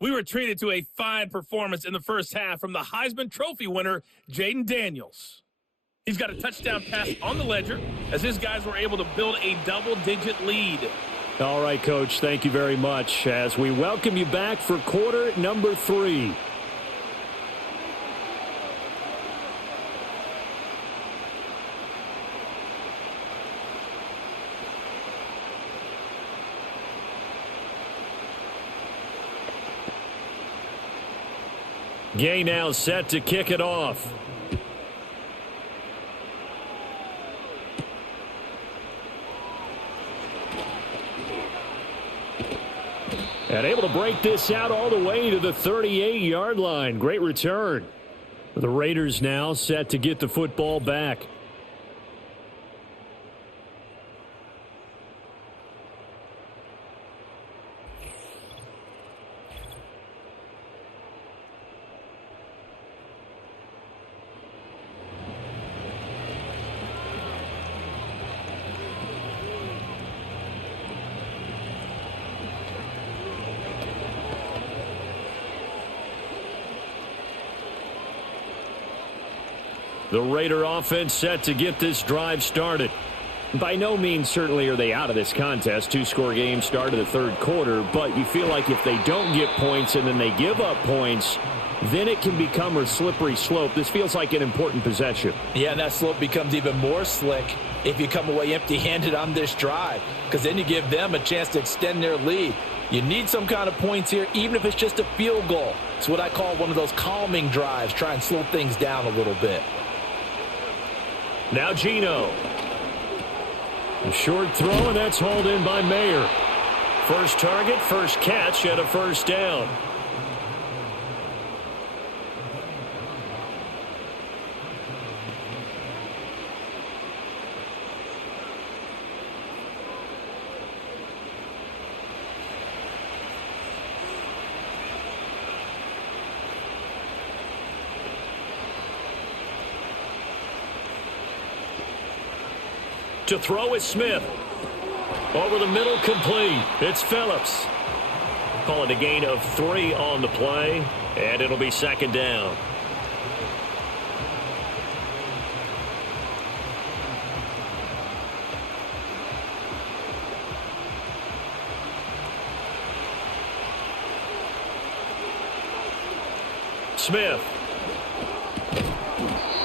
We were treated to a fine performance in the first half from the Heisman Trophy winner, Jaden Daniels. He's got a touchdown pass on the ledger as his guys were able to build a double-digit lead. All right, Coach, thank you very much as we welcome you back for quarter number 3. Gay now set to kick it off. And able to break this out all the way to the 38-yard line. Great return. The Raiders now set to get the football back. The Raider offense set to get this drive started. By no means certainly are they out of this contest. 2-score game start of the third quarter, but you feel like if they don't get points and then they give up points, then it can become a slippery slope. This feels like an important possession. Yeah, and that slope becomes even more slick if you come away empty-handed on this drive, because then you give them a chance to extend their lead. You need some kind of points here, even if it's just a field goal. It's what I call one of those calming drives. Try and slow things down a little bit. Now Geno. A short throw, and that's hauled in by Mayer. First target, first catch, and a first down. To throw is Smith. Over the middle, complete. It's Phillips. Call it a gain of 3 on the play, and it'll be second down. Smith.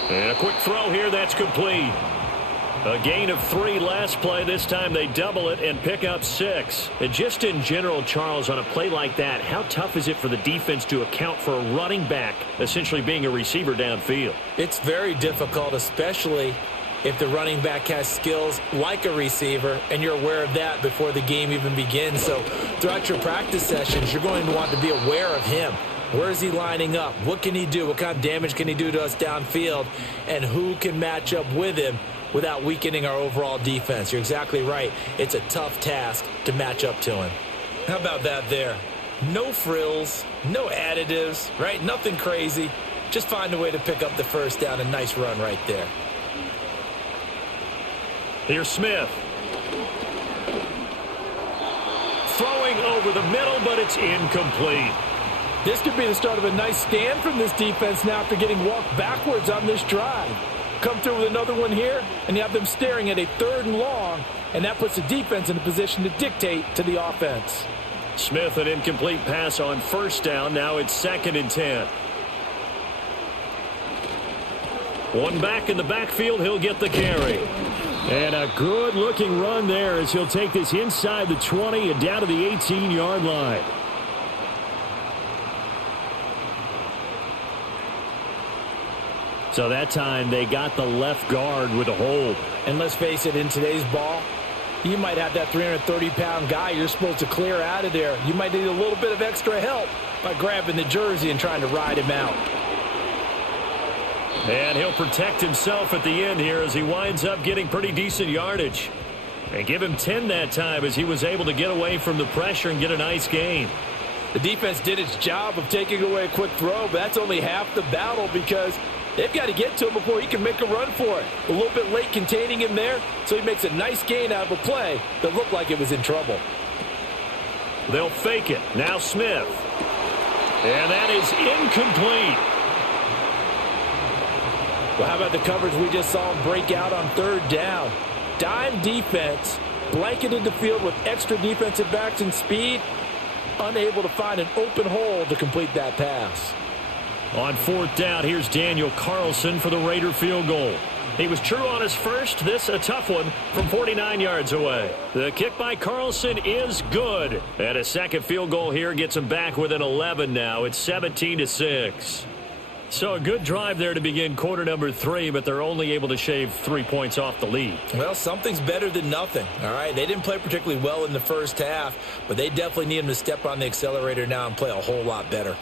And a quick throw here, that's complete. A gain of 3 last play. This time they double it and pick up 6. And just in general, Charles, on a play like that, how tough is it for the defense to account for a running back essentially being a receiver downfield? It's very difficult, especially if the running back has skills like a receiver, and you're aware of that before the game even begins. So throughout your practice sessions, you're going to want to be aware of him. Where is he lining up? What can he do? What kind of damage can he do to us downfield? And who can match up with him without weakening our overall defense? You're exactly right. It's a tough task to match up to him. How about that there? No frills, no additives, right? Nothing crazy. Just find a way to pick up the first down. A nice run right there. Here's Smith. Throwing over the middle, but it's incomplete. This could be the start of a nice stand from this defense now after getting walked backwards on this drive. Come through with another one here, and you have them staring at a 3rd and long, and that puts the defense in a position to dictate to the offense. Smith, an incomplete pass on first down. Now it's 2nd and 10. One back in the backfield. He'll get the carry. And a good-looking run there as he'll take this inside the 20 and down to the 18-yard line. So that time they got the left guard with a hold. And let's face it, in today's ball, you might have that 330-pound guy you're supposed to clear out of there. You might need a little bit of extra help by grabbing the jersey and trying to ride him out. And he'll protect himself at the end here as he winds up getting pretty decent yardage. And give him 10 that time as he was able to get away from the pressure and get a nice gain. The defense did its job of taking away a quick throw, but that's only half the battle because they've got to get to him before he can make a run for it. A little bit late containing him there, so he makes a nice gain out of a play that looked like it was in trouble. They'll fake it. Now Smith. And that is incomplete. Well, how about the coverage we just saw him break out on 3rd down? Dime defense, blanketed the field with extra defensive backs and speed, unable to find an open hole to complete that pass. On 4th down, here's Daniel Carlson for the Raider field goal. He was true on his first. This a tough one from 49 yards away. The kick by Carlson is good. And a second field goal here gets him back within 11 now. It's 17-6. So a good drive there to begin quarter number 3, but they're only able to shave 3 points off the lead. Well, something's better than nothing, all right? They didn't play particularly well in the first half, but they definitely need him to step on the accelerator now and play a whole lot better.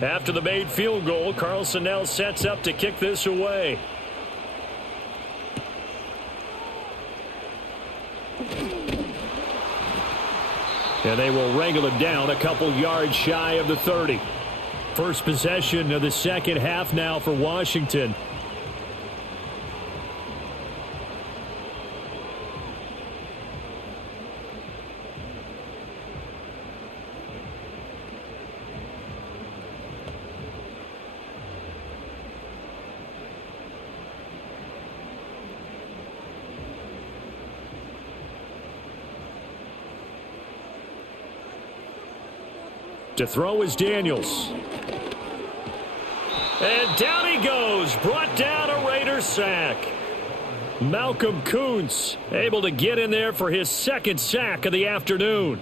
After the made field goal, Carlson now sets up to kick this away. And they will wrangle him down a couple yards shy of the 30. First possession of the second half now for Washington. To throw is Daniels. And down he goes. Brought down a Raider sack. Malcolm Kuntz able to get in there for his 2nd sack of the afternoon.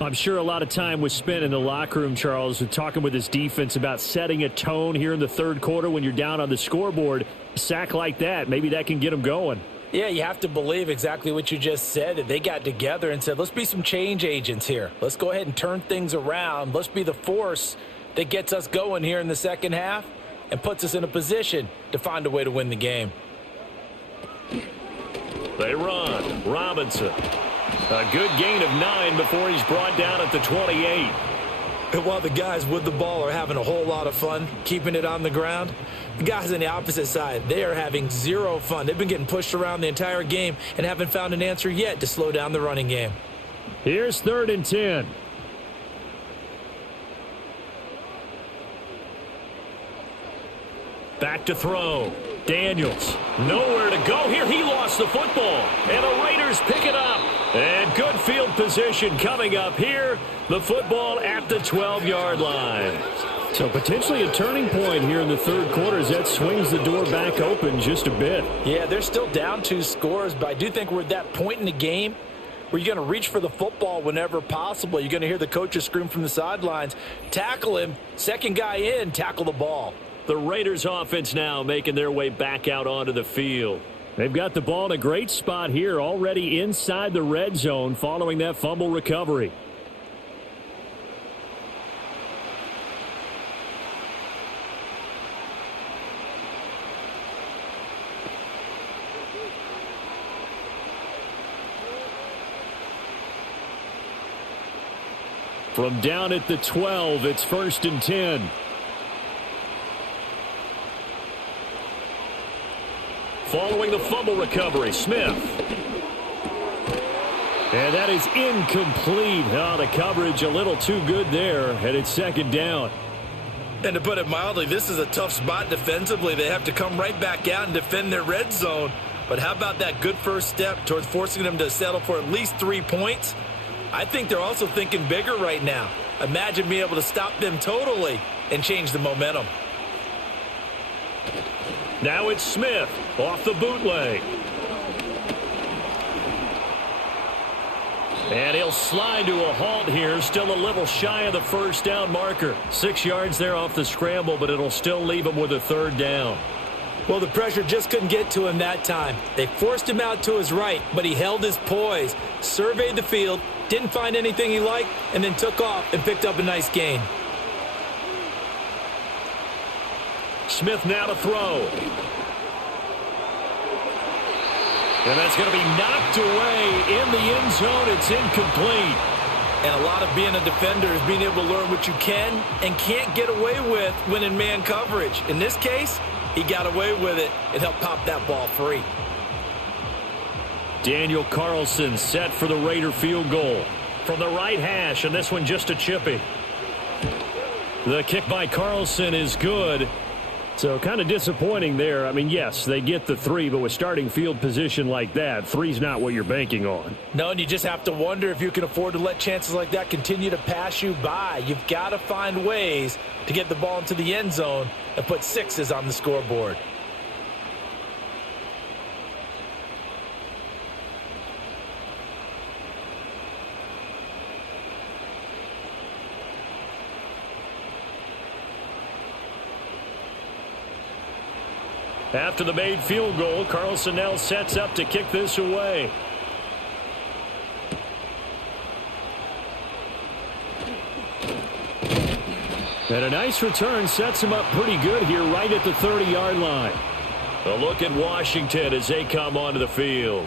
I'm sure a lot of time was spent in the locker room, Charles, talking with his defense about setting a tone here in the 3rd quarter when you're down on the scoreboard. A sack like that, maybe that can get them going. Yeah, you have to believe exactly what you just said. That they got together and said, let's be some change agents here. Let's go ahead and turn things around. Let's be the force that gets us going here in the second half and puts us in a position to find a way to win the game. They run. Robinson. A good gain of 9 before he's brought down at the 28. And while the guys with the ball are having a whole lot of fun keeping it on the ground, the guys on the opposite side, they are having zero fun. They've been getting pushed around the entire game and haven't found an answer yet to slow down the running game. Here's 3rd and 10. Back to throw. Daniels. Nowhere to go here. He lost the football. And the Raiders pick it up. And good field position coming up here. The football at the 12-yard line. So potentially a turning point here in the 3rd quarter as that swings the door back open just a bit. Yeah, they're still down 2 scores, but I do think we're at that point in the game where you're going to reach for the football whenever possible. You're going to hear the coaches scream from the sidelines, tackle him, 2nd guy in, tackle the ball. The Raiders offense now making their way back out onto the field. They've got the ball in a great spot here, already inside the red zone following that fumble recovery. From down at the 12, it's 1st and 10. Following the fumble recovery, Smith. And that is incomplete. Oh, the coverage a little too good there, and it's 2nd down. And to put it mildly, this is a tough spot defensively. They have to come right back out and defend their red zone. But how about that good first step towards forcing them to settle for at least 3 points? I think they're also thinking bigger right now. Imagine being able to stop them totally and change the momentum. Now it's Smith off the bootleg. And he'll slide to a halt here, still a little shy of the first down marker. 6 yards there off the scramble, but it'll still leave him with a third down. Well, the pressure just couldn't get to him that time. They forced him out to his right, but he held his poise, surveyed the field, didn't find anything he liked, and then took off and picked up a nice gain. Smith now to throw. And that's going to be knocked away in the end zone. It's incomplete. And a lot of being a defender is being able to learn what you can and can't get away with when in man coverage. In this case, he got away with it and helped pop that ball free. Daniel Carlson set for the Raider field goal from the right hash, and this one just a chippy. The kick by Carlson is good. So kind of disappointing there. I mean, yes, they get the 3, but with starting field position like that, 3's not what you're banking on. No, and you just have to wonder if you can afford to let chances like that continue to pass you by. You've got to find ways to get the ball into the end zone and put 6s on the scoreboard. After the made field goal, Carlson now sets up to kick this away. And a nice return sets him up pretty good here right at the 30-yard line. A look at Washington as they come onto the field.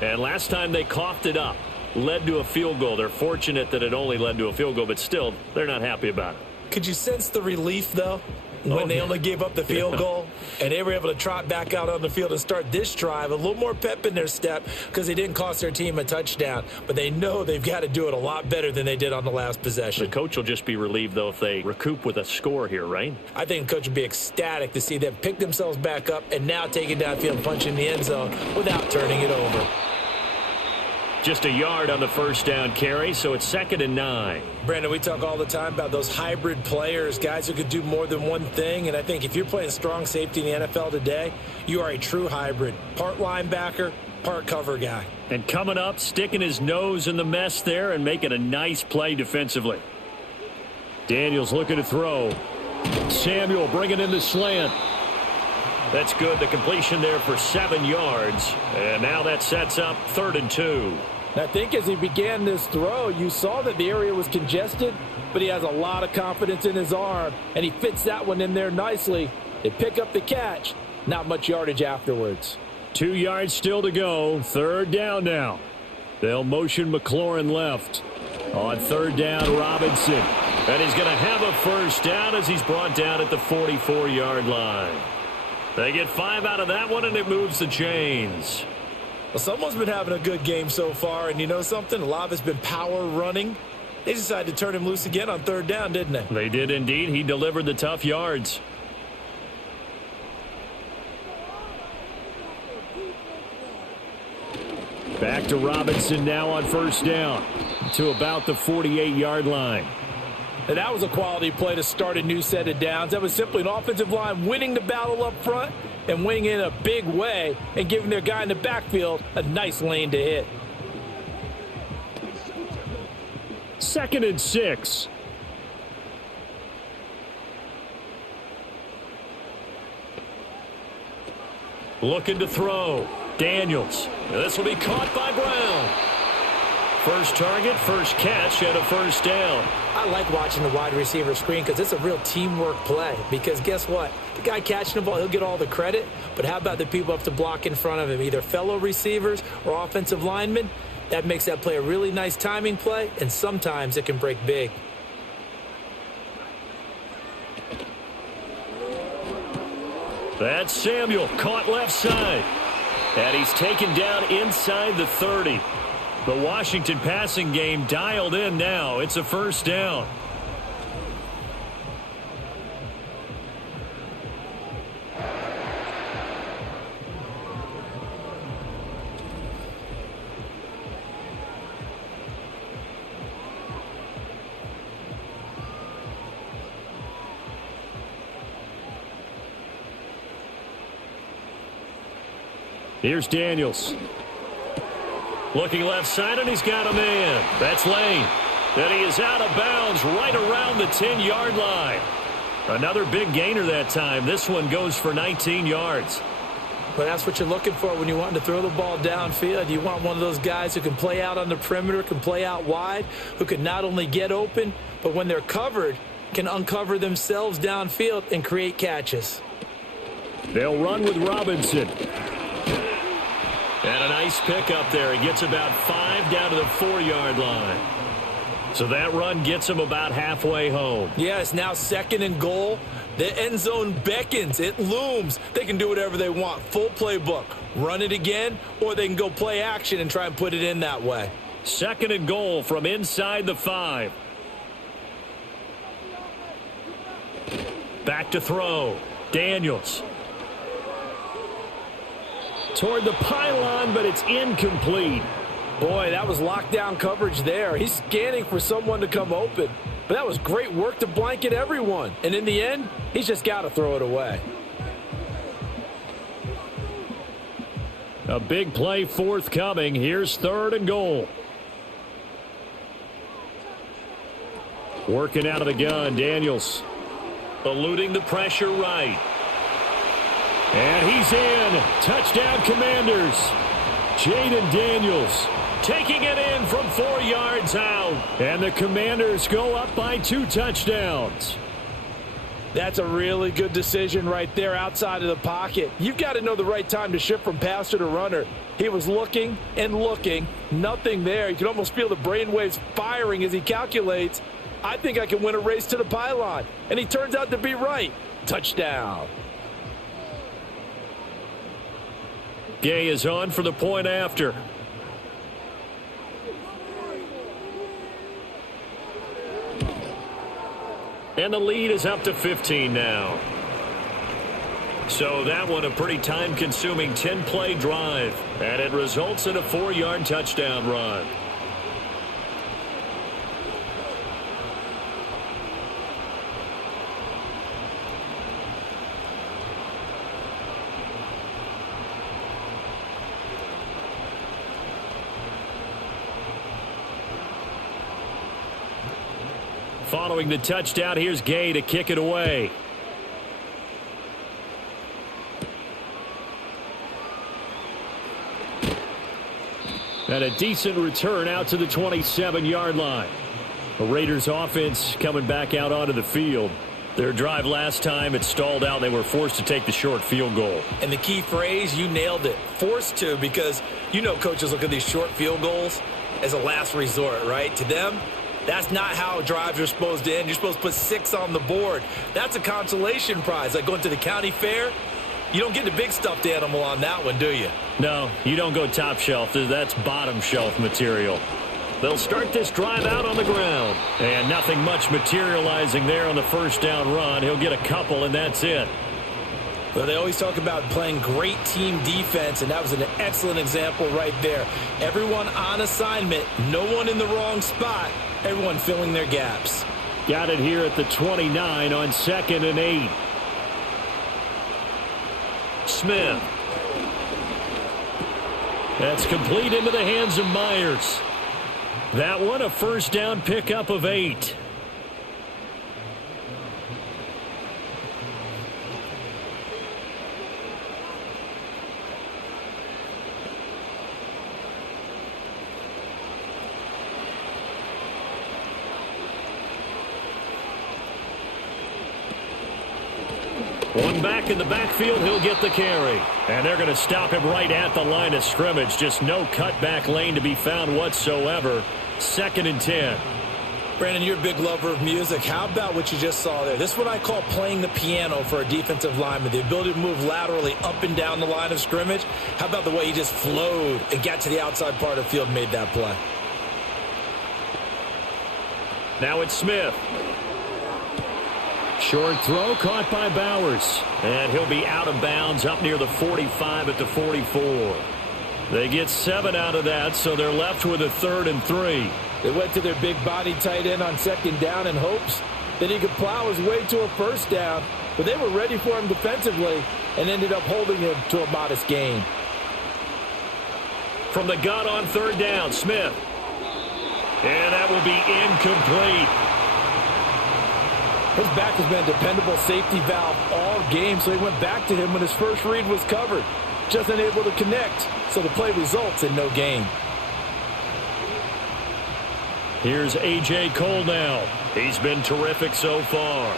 And last time they coughed it up, led to a field goal. They're fortunate that it only led to a field goal, but still, they're not happy about it. Could you sense the relief, though? When they only gave up the field goal and they were able to trot back out on the field and start this drive, a little more pep in their step because they didn't cost their team a touchdown. But they know they've got to do it a lot better than they did on the last possession. The coach will just be relieved, though, if they recoup with a score here, right? I think the coach would be ecstatic to see them pick themselves back up and now take it downfield and punch in the end zone without turning it over. Just a yard on the first down carry, so it's 2nd and 9. Brandon, we talk all the time about those hybrid players, guys who could do more than one thing. And I think if you're playing strong safety in the NFL today, you are a true hybrid. Part linebacker, part cover guy. And coming up, sticking his nose in the mess there and making a nice play defensively. Daniels looking to throw. Samuel bringing in the slant. That's good. The completion there for 7 yards. And now that sets up 3rd and 2. I think as he began this throw, you saw that the area was congested, but he has a lot of confidence in his arm, and he fits that one in there nicely. They pick up the catch. Not much yardage afterwards. 2 yards still to go. 3rd down now. They'll motion McLaurin left. On 3rd down, Robinson. And he's going to have a first down as he's brought down at the 44-yard line. They get 5 out of that one, and it moves the chains. Well, someone's been having a good game so far, and you know something? A lot of it's been power running. They decided to turn him loose again on 3rd down, didn't they? They did indeed. He delivered the tough yards. Back to Robinson now on 1st down to about the 48-yard line. And that was a quality play to start a new set of downs. That was simply an offensive line winning the battle up front and winning in a big way and giving their guy in the backfield a nice lane to hit. 2nd and 6. Looking to throw. Daniels. This will be caught by Brown. First target, first catch, and a first down. I like watching the wide receiver screen because it's a real teamwork play. Because guess what? The guy catching the ball, he'll get all the credit. But how about the people up to block in front of him, either fellow receivers or offensive linemen? That makes that play a really nice timing play, and sometimes it can break big. That's Samuel, caught left side. And he's taken down inside the 30. The Washington passing game dialed in now. It's a first down. Here's Daniels. Looking left side, and he's got a man. That's Lane. And he is out of bounds right around the 10-yard line. Another big gainer that time. This one goes for 19 yards. But that's what you're looking for when you want to throw the ball downfield. You want one of those guys who can play out on the perimeter, can play out wide, who can not only get open, but when they're covered, can uncover themselves downfield and create catches. They'll run with Robinson. And a nice pick up there. He gets about 5 down to the 4-yard line. So that run gets him about halfway home. Yeah, it's now 2nd and goal. The end zone beckons. It looms. They can do whatever they want. Full playbook. Run it again, or they can go play action and try and put it in that way. 2nd and goal from inside the 5. Back to throw. Daniels. Toward the pylon, but it's incomplete. Boy, that was lockdown coverage there. He's scanning for someone to come open. But that was great work to blanket everyone. And in the end, he's just got to throw it away. A big play forthcoming. Here's 3rd and goal. Working out of the gun, Daniels. Eluding the pressure right. And he's in. Touchdown, Commanders. Jaden Daniels taking it in from 4 yards out. And the Commanders go up by 2 touchdowns. That's a really good decision right there outside of the pocket. You've got to know the right time to shift from passer to runner. He was looking and looking. Nothing there. You can almost feel the brainwaves firing as he calculates, I think I can win a race to the pylon. And he turns out to be right. Touchdown. Gay is on for the point after. And the lead is up to 15 now. So that one a pretty time-consuming 10-play drive. And it results in a 4-yard touchdown run. Following the touchdown, here's Gay to kick it away. And a decent return out to the 27-yard line. The Raiders offense coming back out onto the field. Their drive last time, it stalled out. They were forced to take the short field goal. And the key phrase, you nailed it. Forced to, because you know coaches look at these short field goals as a last resort, right? To them, that's not how drives are supposed to end. You're supposed to put 6 on the board. That's a consolation prize. Like going to the county fair, you don't get the big stuffed animal on that one, do you? No, you don't go top shelf. That's bottom shelf material. They'll start this drive out on the ground. And nothing much materializing there on the first down run. He'll get a couple, and that's it. Well, they always talk about playing great team defense, and that was an excellent example right there. Everyone on assignment, no one in the wrong spot, everyone filling their gaps. Got it here at the 29 on 2nd and 8. Smith. That's complete into the hands of Myers. That one a first down pickup of 8. One back in the backfield, he'll get the carry. And they're going to stop him right at the line of scrimmage. Just no cutback lane to be found whatsoever. 2nd and 10. Brandon, you're a big lover of music. How about what you just saw there? This is what I call playing the piano for a defensive lineman. The ability to move laterally up and down the line of scrimmage. How about the way he just flowed and got to the outside part of the field and made that play? Now it's Smith. Short throw caught by Bowers. And he'll be out of bounds up near the 45 at the 44. They get 7 out of that, so they're left with a 3rd and 3. They went to their big body tight end on 2nd down in hopes that he could plow his way to a first down. But they were ready for him defensively and ended up holding him to a modest gain. From the gun on third down, Smith. And that will be incomplete. His back has been a dependable safety valve all game, so he went back to him when his first read was covered. Just unable to connect, so the play results in no gain. Here's A.J. Cole now. He's been terrific so far.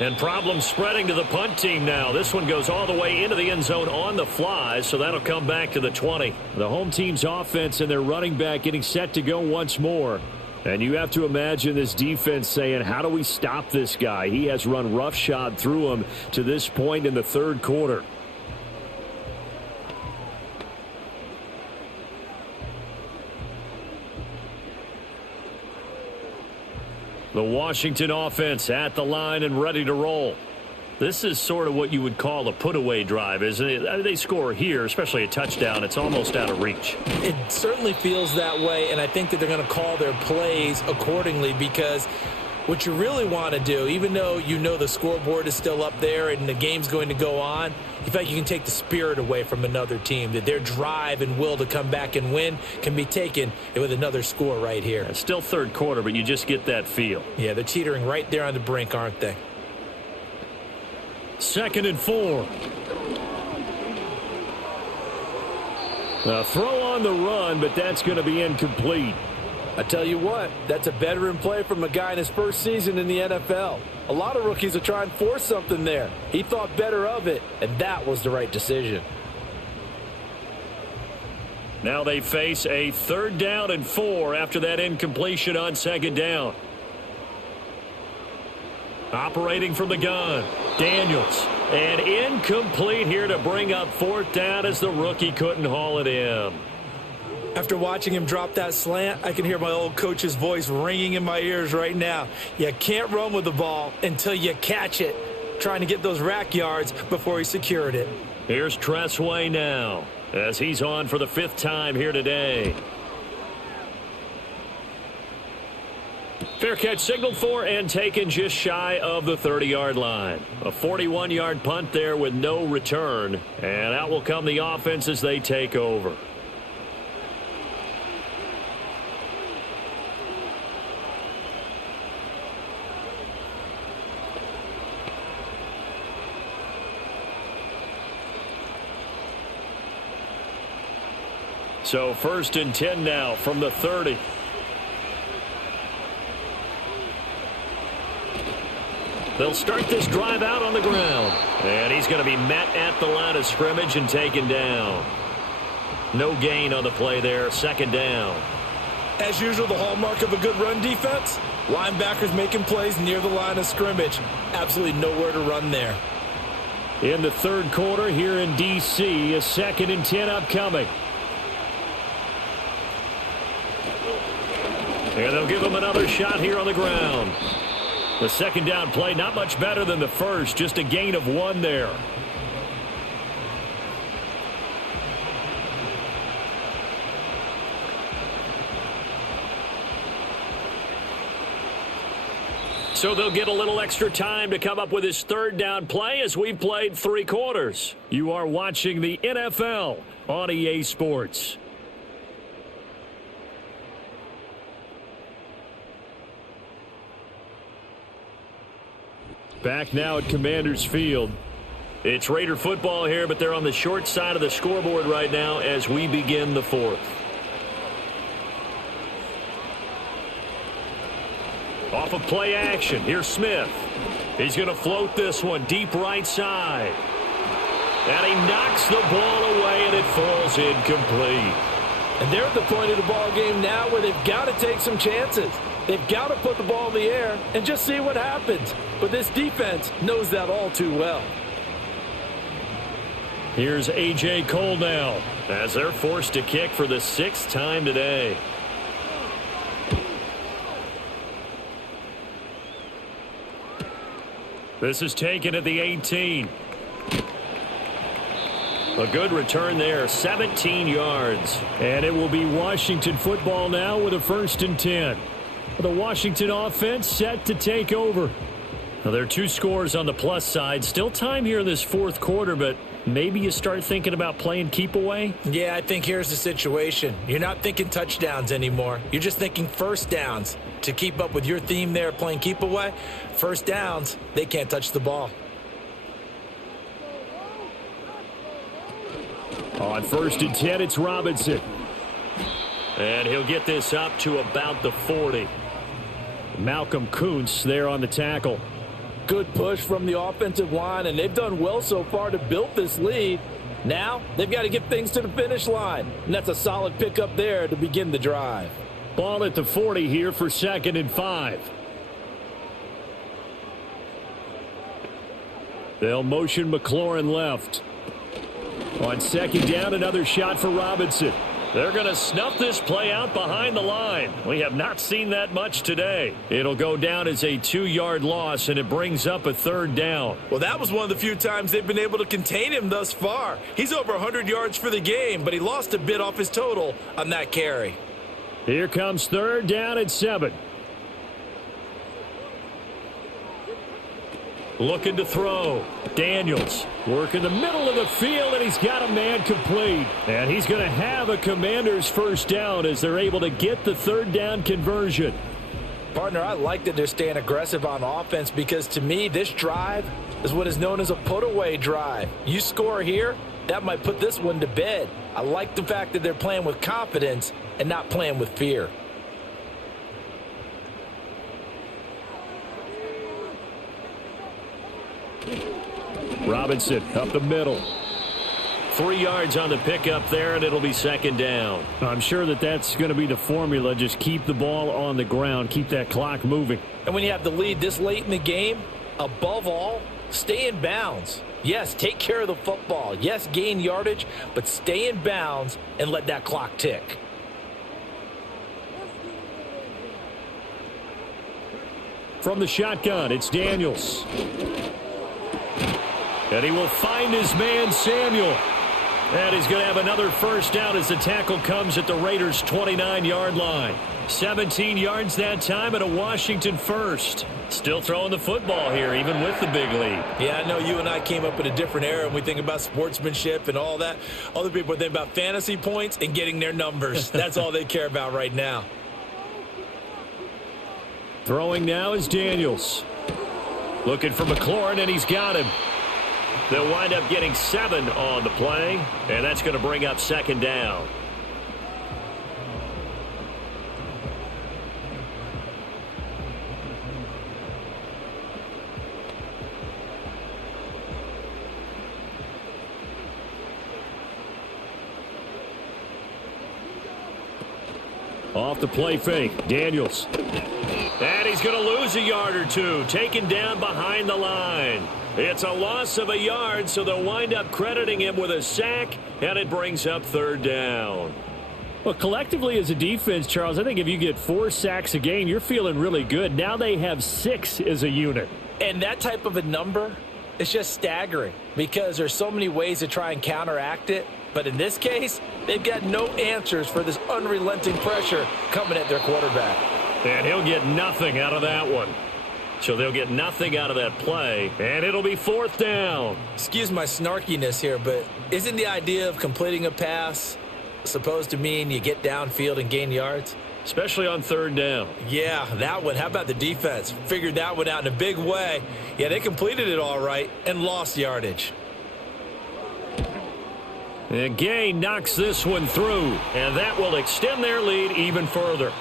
And problems spreading to the punt team now. This one goes all the way into the end zone on the fly, so that'll come back to the 20. The home team's offense and their running back getting set to go once more. And you have to imagine this defense saying, how do we stop this guy? He has run roughshod through him to this point in the third quarter. The Washington offense at the line and ready to roll. This is sort of what you would call a put-away drive, isn't it? I mean, they score here, especially a touchdown. It's almost out of reach. It certainly feels that way, and I think that they're going to call their plays accordingly, because what you really want to do, even though you know the scoreboard is still up there and the game's going to go on, you feel like you can take the spirit away from another team, that their drive and will to come back and win can be taken with another score right here. It's still third quarter, but you just get that feel. Yeah, they're teetering right there on the brink, aren't they? 2nd and 4. A throw on the run, but that's going to be incomplete. I tell you what, that's a veteran play from a guy in his first season in the NFL. A lot of rookies are trying to force something there. He thought better of it, and that was the right decision. Now they face a 3rd down and 4 after that incompletion on 2nd down. Operating from the gun, Daniels. And incomplete here to bring up 4th down as the rookie couldn't haul it in. After watching him drop that slant, I can hear my old coach's voice ringing in my ears right now. You can't run with the ball until you catch it. Trying to get those rack yards before he secured it. Here's Tressway now as he's on for the 5th time here today. Fair catch signaled for and taken just shy of the 30-yard line. A 41-yard punt there with no return. And out will come the offense as they take over. So 1st and 10 now from the 30. They'll start this drive out on the ground. And he's going to be met at the line of scrimmage and taken down. No gain on the play there. 2nd down. As usual, the hallmark of a good run defense, linebackers making plays near the line of scrimmage. Absolutely nowhere to run there. In the 3rd quarter here in D.C., a 2nd and 10 upcoming. And they'll give him another shot here on the ground. The 2nd down play, not much better than the first, just a gain of 1 there. So they'll get a little extra time to come up with his 3rd down play as we've played 3 quarters. You are watching the NFL on EA Sports. Back now at Commanders Field. It's Raider football here, but they're on the short side of the scoreboard right now as we begin the 4th. Off of play action, here's Smith. He's going to float this one deep right side. And he knocks the ball away, and it falls incomplete. And they're at the point of the ball game now where they've got to take some chances. They've got to put the ball in the air and just see what happens. But this defense knows that all too well. Here's A.J. Cole now as they're forced to kick for the 6th time today. This is taken at the 18. A good return there, 17 yards. And it will be Washington football now with a 1st and 10. The Washington offense set to take over. Well, there are two scores on the plus side. Still time here in this fourth quarter, but maybe you start thinking about playing keep away? Yeah, I think here's the situation. You're not thinking touchdowns anymore. You're just thinking first downs. To keep up with your theme there playing keep away, first downs, they can't touch the ball. On 1st and 10, it's Robinson. And he'll get this up to about the 40. Malcolm Kuntz there on the tackle. Good push from the offensive line, and they've done well so far to build this lead. Now they've got to get things to the finish line, and that's a solid pickup there to begin the drive. Ball at the 40 here for 2nd and 5. They'll motion McLaurin left. On 2nd down, another shot for Robinson. They're going to snuff this play out behind the line. We have not seen that much today. It'll go down as a 2-yard loss, and it brings up a 3rd down. Well, that was one of the few times they've been able to contain him thus far. He's over 100 yards for the game, but he lost a bit off his total on that carry. Here comes 3rd down and 7. Looking to throw. Daniels working the middle of the field, and he's got a man complete. And he's going to have a Commanders first down as they're able to get the 3rd down conversion. Partner, I like that they're staying aggressive on offense because to me, this drive is what is known as a put-away drive. You score here, that might put this one to bed. I like the fact that they're playing with confidence and not playing with fear. Robinson up the middle. 3 yards on the pickup there, and it'll be 2nd down. I'm sure that that's going to be the formula. Just keep the ball on the ground. Keep that clock moving. And when you have the lead this late in the game, above all, stay in bounds. Yes, take care of the football. Yes, gain yardage, but stay in bounds and let that clock tick. From the shotgun, it's Daniels. And he will find his man, Samuel. And he's going to have another first down as the tackle comes at the Raiders' 29-yard line. 17 yards that time and a Washington first. Still throwing the football here, even with the big lead. Yeah, I know you and I came up in a different era, and we think about sportsmanship and all that. Other people think about fantasy points and getting their numbers. That's all they care about right now. Throwing now is Daniels. Looking for McLaurin, and he's got him. They'll wind up getting 7 on the play, and that's going to bring up 2nd down. Off the play fake, Daniels. And he's going to lose a yard or two, taken down behind the line. It's a loss of a yard, so they'll wind up crediting him with a sack, and it brings up 3rd down. Well, collectively as a defense, Charles, I think if you get 4 sacks a game, you're feeling really good. Now they have 6 as a unit. And that type of a number is just staggering because there's so many ways to try and counteract it. But in this case, they've got no answers for this unrelenting pressure coming at their quarterback. And he'll get nothing out of that one. So they'll get nothing out of that play, and it'll be 4th down. Excuse my snarkiness here, but isn't the idea of completing a pass supposed to mean you get downfield and gain yards? Especially on 3rd down. Yeah, that one. How about the defense? Figured that one out in a big way. Yeah, they completed it all right and lost yardage. And Gay knocks this one through, and that will extend their lead even further.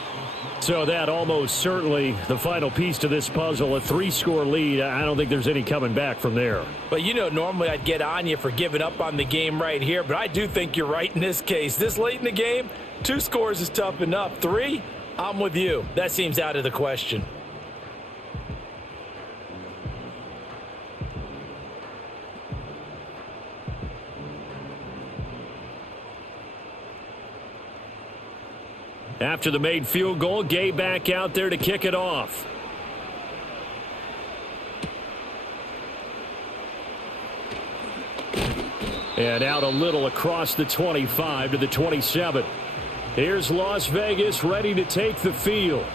So that almost certainly the final piece to this puzzle, a 3-score lead. I don't think there's any coming back from there. But, you know, normally I'd get on you for giving up on the game right here, but I do think you're right in this case. This late in the game, 2 scores is tough enough. 3, I'm with you. That seems out of the question. After the made field goal, Gay back out there to kick it off. And out a little across the 25 to the 27. Here's Las Vegas ready to take the field.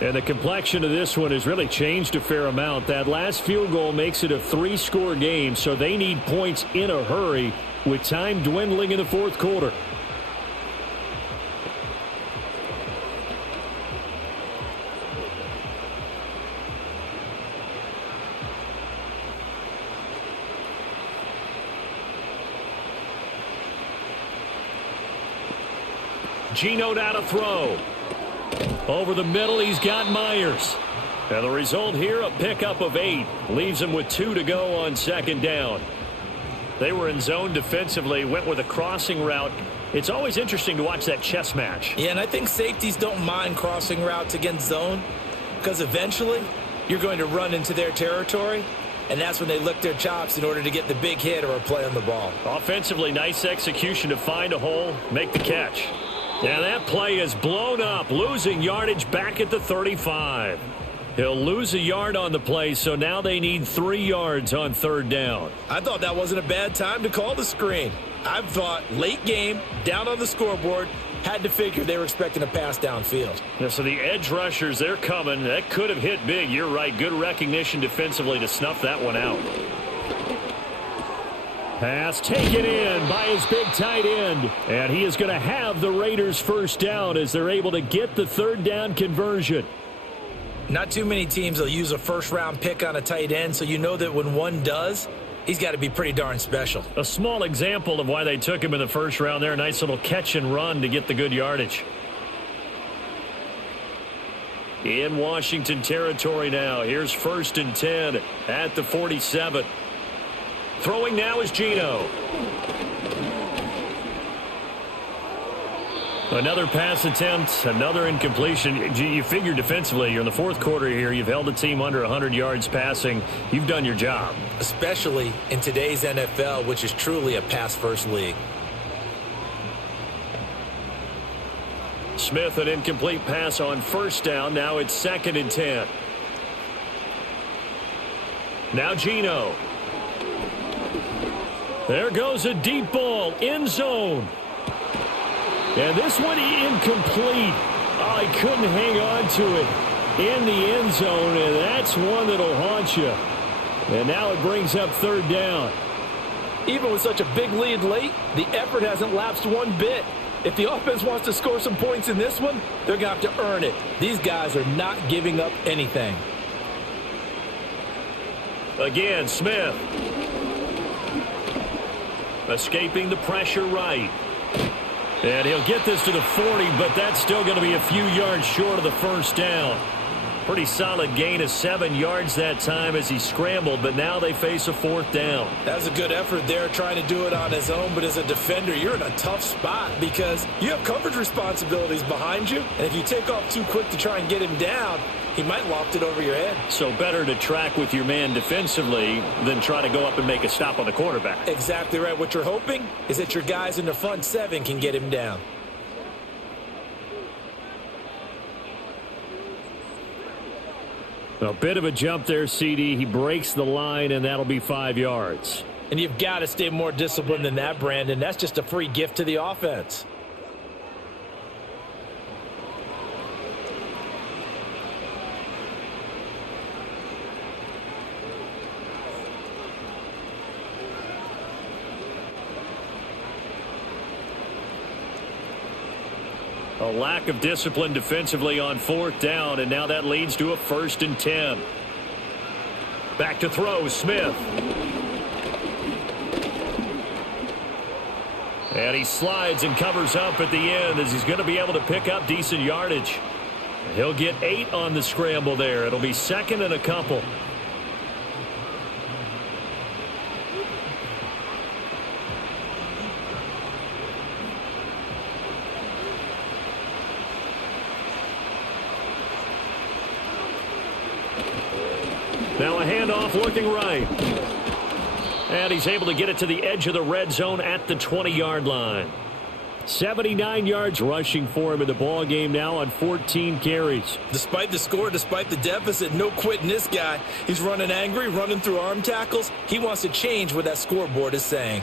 And the complexion of this one has really changed a fair amount. That last field goal makes it a 3-score game, so they need points in a hurry with time dwindling in the fourth quarter. Geno now to throw. Over the middle, he's got Myers. And the result here, a pickup of 8. Leaves him with 2 to go on second down. They were in zone defensively, went with a crossing route. It's always interesting to watch that chess match. Yeah, and I think safeties don't mind crossing routes against zone because eventually you're going to run into their territory, and that's when they lick their chops in order to get the big hit or a play on the ball. Offensively, nice execution to find a hole, make the catch. And that play is blown up, losing yardage back at the 35. He'll lose a yard on the play, so now they need 3 yards on third down. I thought that wasn't a bad time to call the screen. I thought late game, down on the scoreboard, had to figure they were expecting a pass downfield. Yeah, so the edge rushers, they're coming. That could have hit big. You're right. Good recognition defensively to snuff that one out. Pass taken in by his big tight end. And he is going to have the Raiders first down as they're able to get the third down conversion. Not too many teams will use a first-round pick on a tight end, so you know that when one does, he's got to be pretty darn special. A small example of why they took him in the first round there. A nice little catch and run to get the good yardage. In Washington territory now. Here's 1st and 10 at the 47. Throwing now is Geno. Another pass attempt, another incompletion. You figure defensively, you're in the fourth quarter here. You've held the team under 100 yards passing. You've done your job. Especially in today's NFL, which is truly a pass-first league. Smith, an incomplete pass on first down. Now it's 2nd and 10. Now Geno. There goes a deep ball, end zone. And this one incomplete. Oh, he couldn't hang on to it in the end zone, and that's one that'll haunt you. And now it brings up third down. Even with such a big lead late, the effort hasn't lapsed one bit. If the offense wants to score some points in this one, they're going to have to earn it. These guys are not giving up anything. Again, Smith. Escaping the pressure right. And he'll get this to the 40, but that's still going to be a few yards short of the first down. Pretty solid gain of 7 yards that time as he scrambled, but now they face a 4th down. That was a good effort there trying to do it on his own, but as a defender, you're in a tough spot because you have coverage responsibilities behind you, and if you take off too quick to try and get him down, he might loft it over your head. So better to track with your man defensively than try to go up and make a stop on the quarterback. Exactly right. What you're hoping is that your guys in the front 7 can get him down. A bit of a jump there, CD. He breaks the line, and that'll be 5 yards. And you've got to stay more disciplined than that, Brandon. That's just a free gift to the offense. A lack of discipline defensively on 4th down, and now that leads to a 1st and 10. Back to throw, Smith. And he slides and covers up at the end as he's going to be able to pick up decent yardage. He'll get 8 on the scramble there. It'll be 2nd and a couple. Now a handoff looking right. And he's able to get it to the edge of the red zone at the 20-yard line. 79 yards rushing for him in the ball game now on 14 carries. Despite the score, despite the deficit, no quitting this guy. He's running angry, running through arm tackles. He wants to change what that scoreboard is saying.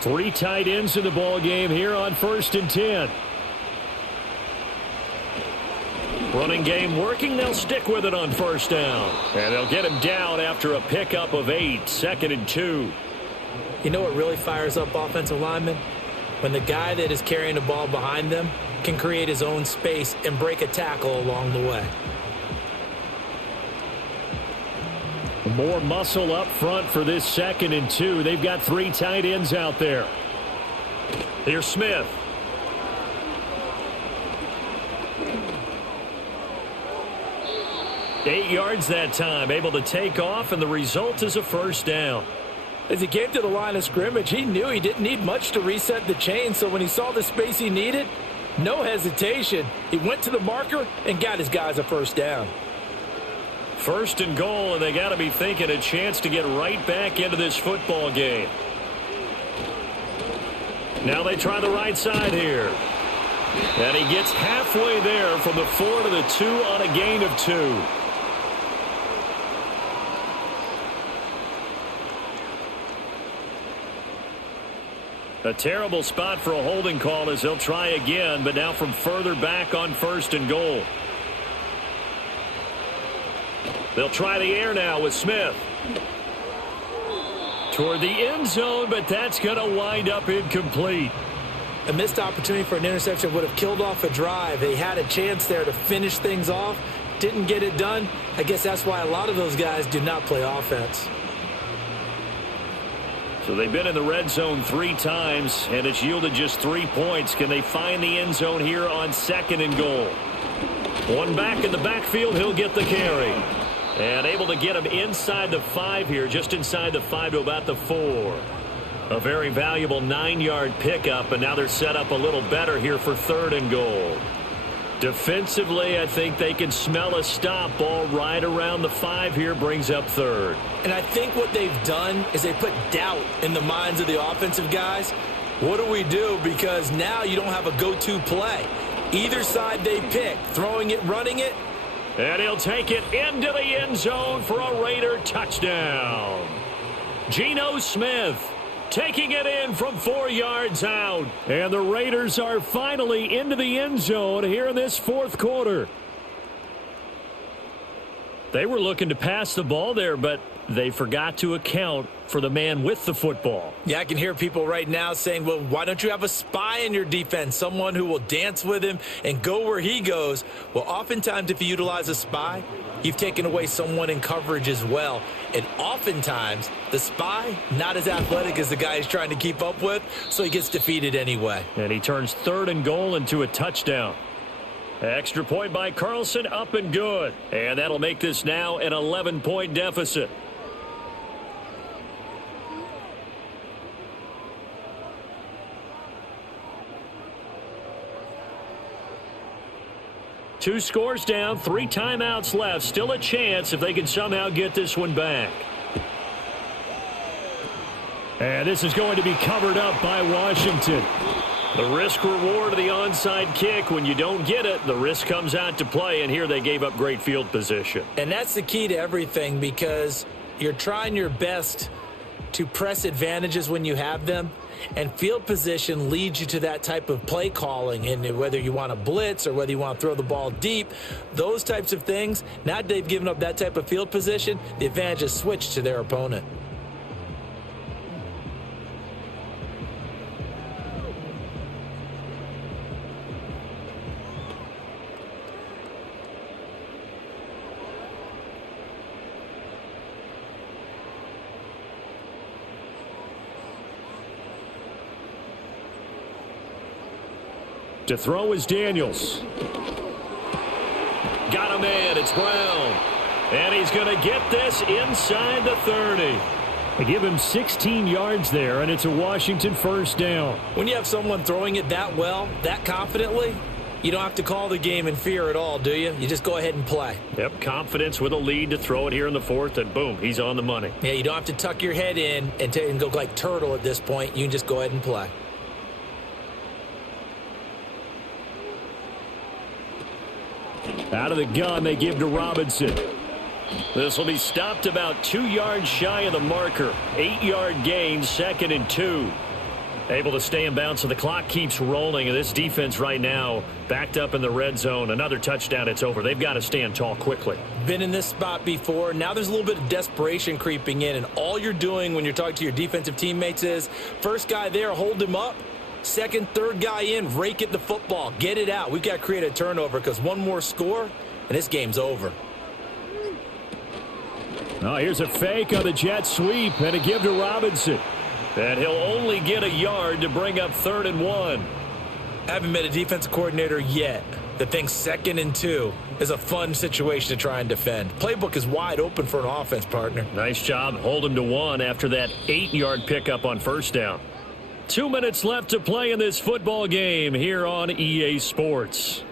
3 tight ends in the ball game here on 1st and 10. Running game working. They'll stick with it on first down. And they'll get him down after a pickup of 8, 2nd and 2. You know what really fires up offensive linemen? When the guy that is carrying the ball behind them can create his own space and break a tackle along the way. More muscle up front for this 2nd and 2. They've got 3 tight ends out there. Here's Smith. Eight yards that time, able to take off, and the result is a first down. As he came to the line of scrimmage, he knew he didn't need much to reset the chain, so when he saw the space he needed, no hesitation. He went to the marker and got his guys a first down. 1st and goal, and they got to be thinking a chance to get right back into this football game. Now they try the right side here. And he gets halfway there from the 4 to the 2 on a gain of 2. A terrible spot for a holding call as they'll try again, but now from further back on 1st and goal. They'll try the air now with Smith. Toward the end zone, but that's going to wind up incomplete. A missed opportunity for an interception would have killed off a drive. They had a chance there to finish things off. Didn't get it done. I guess that's why a lot of those guys do not play offense. So they've been in the red zone 3 times, and it's yielded just 3 points. Can they find the end zone here on 2nd and goal? One back in the backfield, he'll get the carry. And able to get him inside the 5 here, just inside the 5 to about the 4. A very valuable 9-yard pickup, and now they're set up a little better here for 3rd and goal. Defensively, I think they can smell a stop. Ball right around the 5 here, brings up 3rd. And I think what they've done is they put doubt in the minds of the offensive guys. What do we do? Because now you don't have a go-to play. Either side they pick, throwing it, running it. And he'll take it into the end zone for a Raider touchdown. Geno Smith taking it in from 4 yards out. And the Raiders are finally into the end zone here in this 4th quarter. They were looking to pass the ball there, but they forgot to account for the man with the football. Yeah, I can hear people right now saying, well, why don't you have a spy in your defense, someone who will dance with him and go where he goes? Well, oftentimes if you utilize a spy, you've taken away someone in coverage as well. And oftentimes, the spy, not as athletic as the guy he's trying to keep up with, so he gets defeated anyway. And he turns 3rd and goal into a touchdown. Extra point by Carlson, up and good. And that'll make this now an 11-point deficit. Two scores down, 3 timeouts left. Still a chance if they can somehow get this one back. And this is going to be covered up by Washington. The risk reward of the onside kick. When you don't get it, the risk comes out to play, and here they gave up great field position. And that's the key to everything, because you're trying your best to press advantages when you have them, and field position leads you to that type of play calling. And whether you want to blitz or whether you want to throw the ball deep, those types of things, now that they've given up that type of field position, the advantage is switched to their opponent. To throw is Daniels. Got him in. It's Brown. And he's going to get this inside the 30. They give him 16 yards there, and it's a Washington first down. When you have someone throwing it that well, that confidently, you don't have to call the game in fear at all, do you? You just go ahead and play. Yep, confidence with a lead to throw it here in the 4th, and boom, he's on the money. Yeah, you don't have to tuck your head in and go like turtle at this point. You can just go ahead and play. Out of the gun, they give to Robinson. This will be stopped about 2 yards shy of the marker. 8-yard gain, 2nd and 2. Able to stay in bounds, so the clock keeps rolling, and this defense right now backed up in the red zone. Another touchdown, it's over. They've got to stand tall quickly. Been in this spot before. Now there's a little bit of desperation creeping in, and all you're doing when you're talking to your defensive teammates is first guy there, hold him up. Second, third guy in, rake at the football. Get it out. We've got to create a turnover because one more score, and this game's over. Oh, here's a fake on the jet sweep, and a give to Robinson. And he'll only get a yard to bring up 3rd and 1. Haven't met a defensive coordinator yet that thinks 2nd and 2 is a fun situation to try and defend. Playbook is wide open for an offense, partner. Nice job. Hold him to 1 after that 8-yard pickup on first down. 2 minutes left to play in this football game here on EA Sports.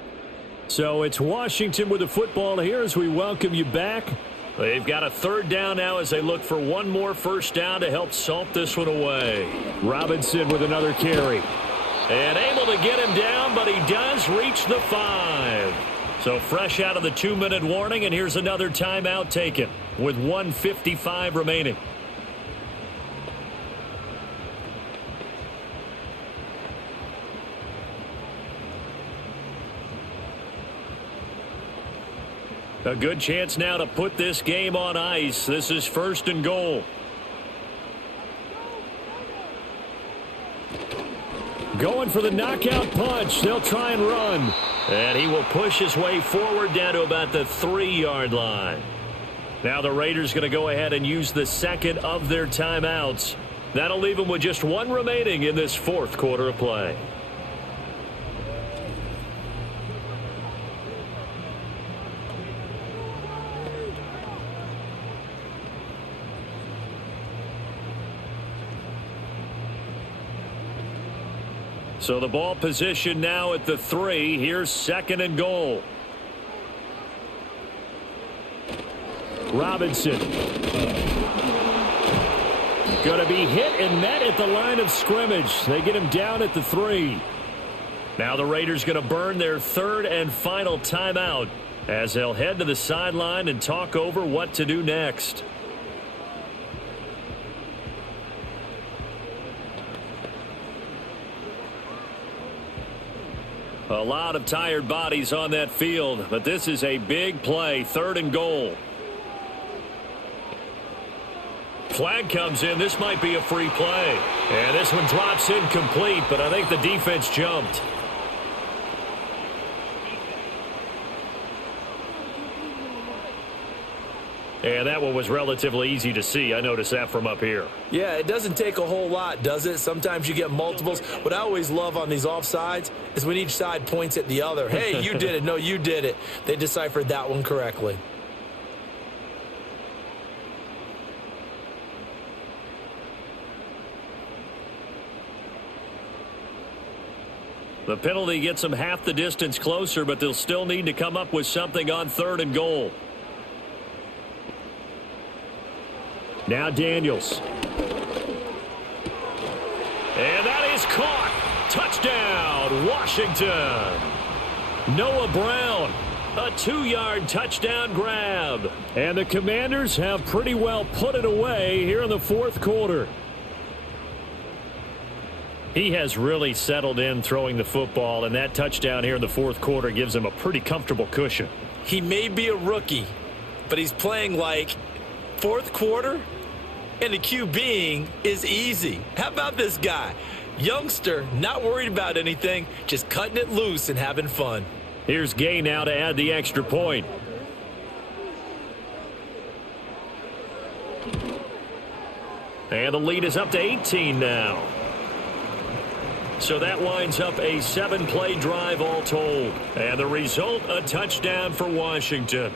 So it's Washington with the football here as we welcome you back. They've got a 3rd down now as they look for one more first down to help salt this one away. Robinson with another carry. And able to get him down, but he does reach the 5. So fresh out of the 2-minute warning, and here's another timeout taken with 1:55 remaining. A good chance now to put this game on ice. This is 1st and goal. Going for the knockout punch. They'll try and run. And he will push his way forward down to about the 3-yard line. Now the Raiders going to go ahead and use the second of their timeouts. That'll leave them with just 1 remaining in this 4th quarter of play. So the ball position now at the 3. Here's 2nd and goal. Robinson. Going to be hit and met at the line of scrimmage. They get him down at the 3. Now the Raiders going to burn their 3rd and final timeout as they'll head to the sideline and talk over what to do next. A lot of tired bodies on that field, but this is a big play. 3rd and goal. Flag comes in. This might be a free play. And this one drops incomplete, but I think the defense jumped. And that one was relatively easy to see. I noticed that from up here. Yeah, it doesn't take a whole lot, does it? Sometimes you get multiples. What I always love on these offsides is when each side points at the other. Hey, you did it. No, you did it. They deciphered that one correctly. The penalty gets them half the distance closer, but they'll still need to come up with something on 3rd and goal. Now Daniels. And that is caught. Touchdown, Washington. Noah Brown, a 2-yard touchdown grab. And the Commanders have pretty well put it away here in the 4th quarter. He has really settled in throwing the football, and that touchdown here in the 4th quarter gives him a pretty comfortable cushion. He may be a rookie, but he's playing like 4th quarter, and the QBing is easy. How about this guy? Youngster, not worried about anything, just cutting it loose and having fun. Here's Gay now to add the extra point. And the lead is up to 18 now. So that winds up a 7-play drive all told. And the result, a touchdown for Washington.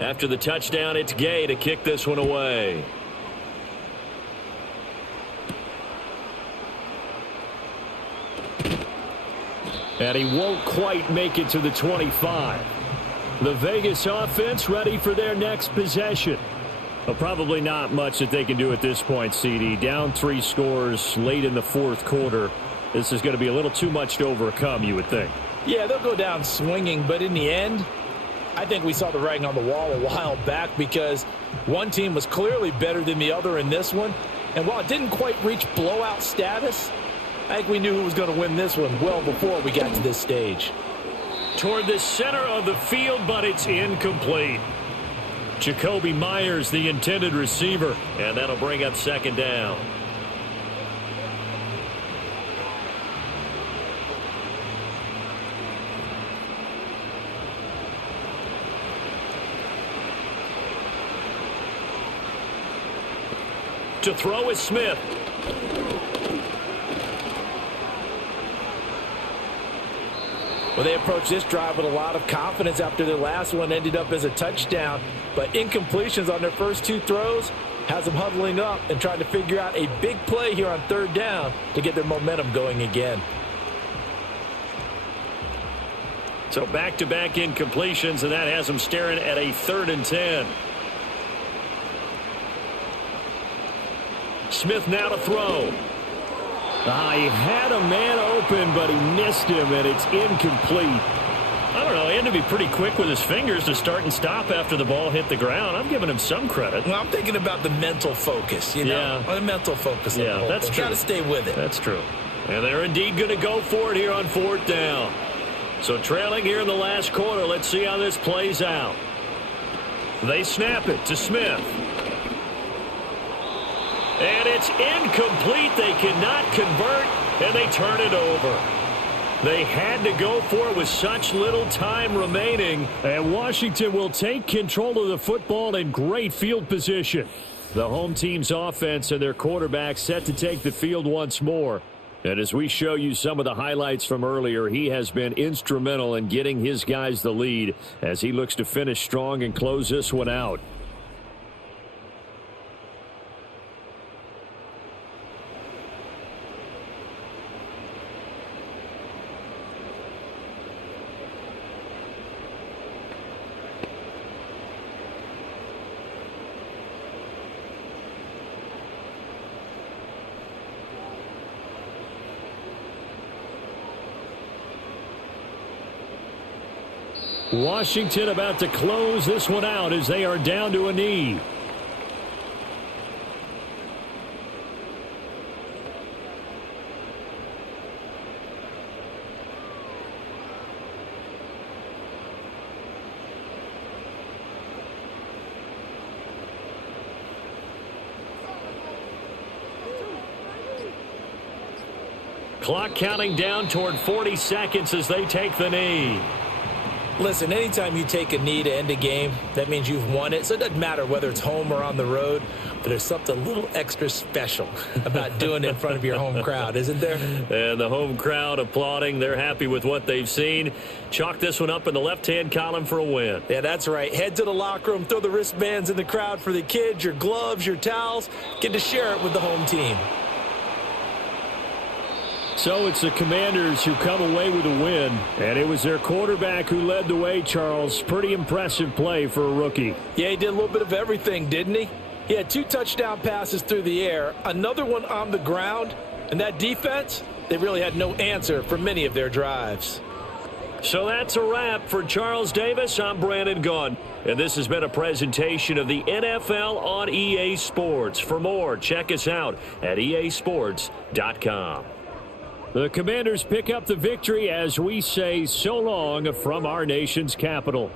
After the touchdown, it's Gay to kick this one away. And he won't quite make it to the 25. The Vegas offense ready for their next possession. Well, probably not much that they can do at this point, CD. Down 3 scores late in the fourth quarter. This is going to be a little too much to overcome, you would think. Yeah, they'll go down swinging, but in the end, I think we saw the writing on the wall a while back because one team was clearly better than the other in this one. And while it didn't quite reach blowout status, I think we knew who was going to win this one well before we got to this stage. Toward the center of the field, but it's incomplete. Jacoby Myers, the intended receiver, and that'll bring up second down. To throw is Smith. Well, they approached this drive with a lot of confidence after their last one ended up as a touchdown. But incompletions on their first 2 throws has them huddling up and trying to figure out a big play here on third down to get their momentum going again. So back-to-back incompletions, and that has them staring at a 3rd and 10. Smith now to throw. He had a man open, but he missed him, and it's incomplete. I don't know. He had to be pretty quick with his fingers to start and stop after the ball hit the ground. I'm giving him some credit. Well, I'm thinking about the mental focus, you know? Yeah. The mental focus. Yeah, that's true. Got to stay with it. That's true. And they're indeed going to go for it here on 4th down. So trailing here in the last quarter. Let's see how this plays out. They snap it to Smith. And it's incomplete. They cannot convert, and they turn it over. They had to go for it with such little time remaining. And Washington will take control of the football in great field position. The home team's offense and their quarterback set to take the field once more. And as we show you some of the highlights from earlier, he has been instrumental in getting his guys the lead as he looks to finish strong and close this one out. Washington about to close this one out as they are down to a knee. Clock counting down toward 40 seconds as they take the knee. Listen, anytime you take a knee to end a game, that means you've won it. So it doesn't matter whether it's home or on the road, but there's something a little extra special about doing it in front of your home crowd, isn't there? And the home crowd applauding. They're happy with what they've seen. Chalk this one up in the left-hand column for a win. Yeah, that's right. Head to the locker room, throw the wristbands in the crowd for the kids, your gloves, your towels. Get to share it with the home team. So it's the Commanders who come away with a win, and it was their quarterback who led the way, Charles. Pretty impressive play for a rookie. Yeah, he did a little bit of everything, didn't he? He had 2 touchdown passes through the air, another one on the ground, and that defense, they really had no answer for many of their drives. So that's a wrap for Charles Davis. I'm Brandon Gunn, and this has been a presentation of the NFL on EA Sports. For more, check us out at easports.com. The Commanders pick up the victory as we say so long from our nation's capital.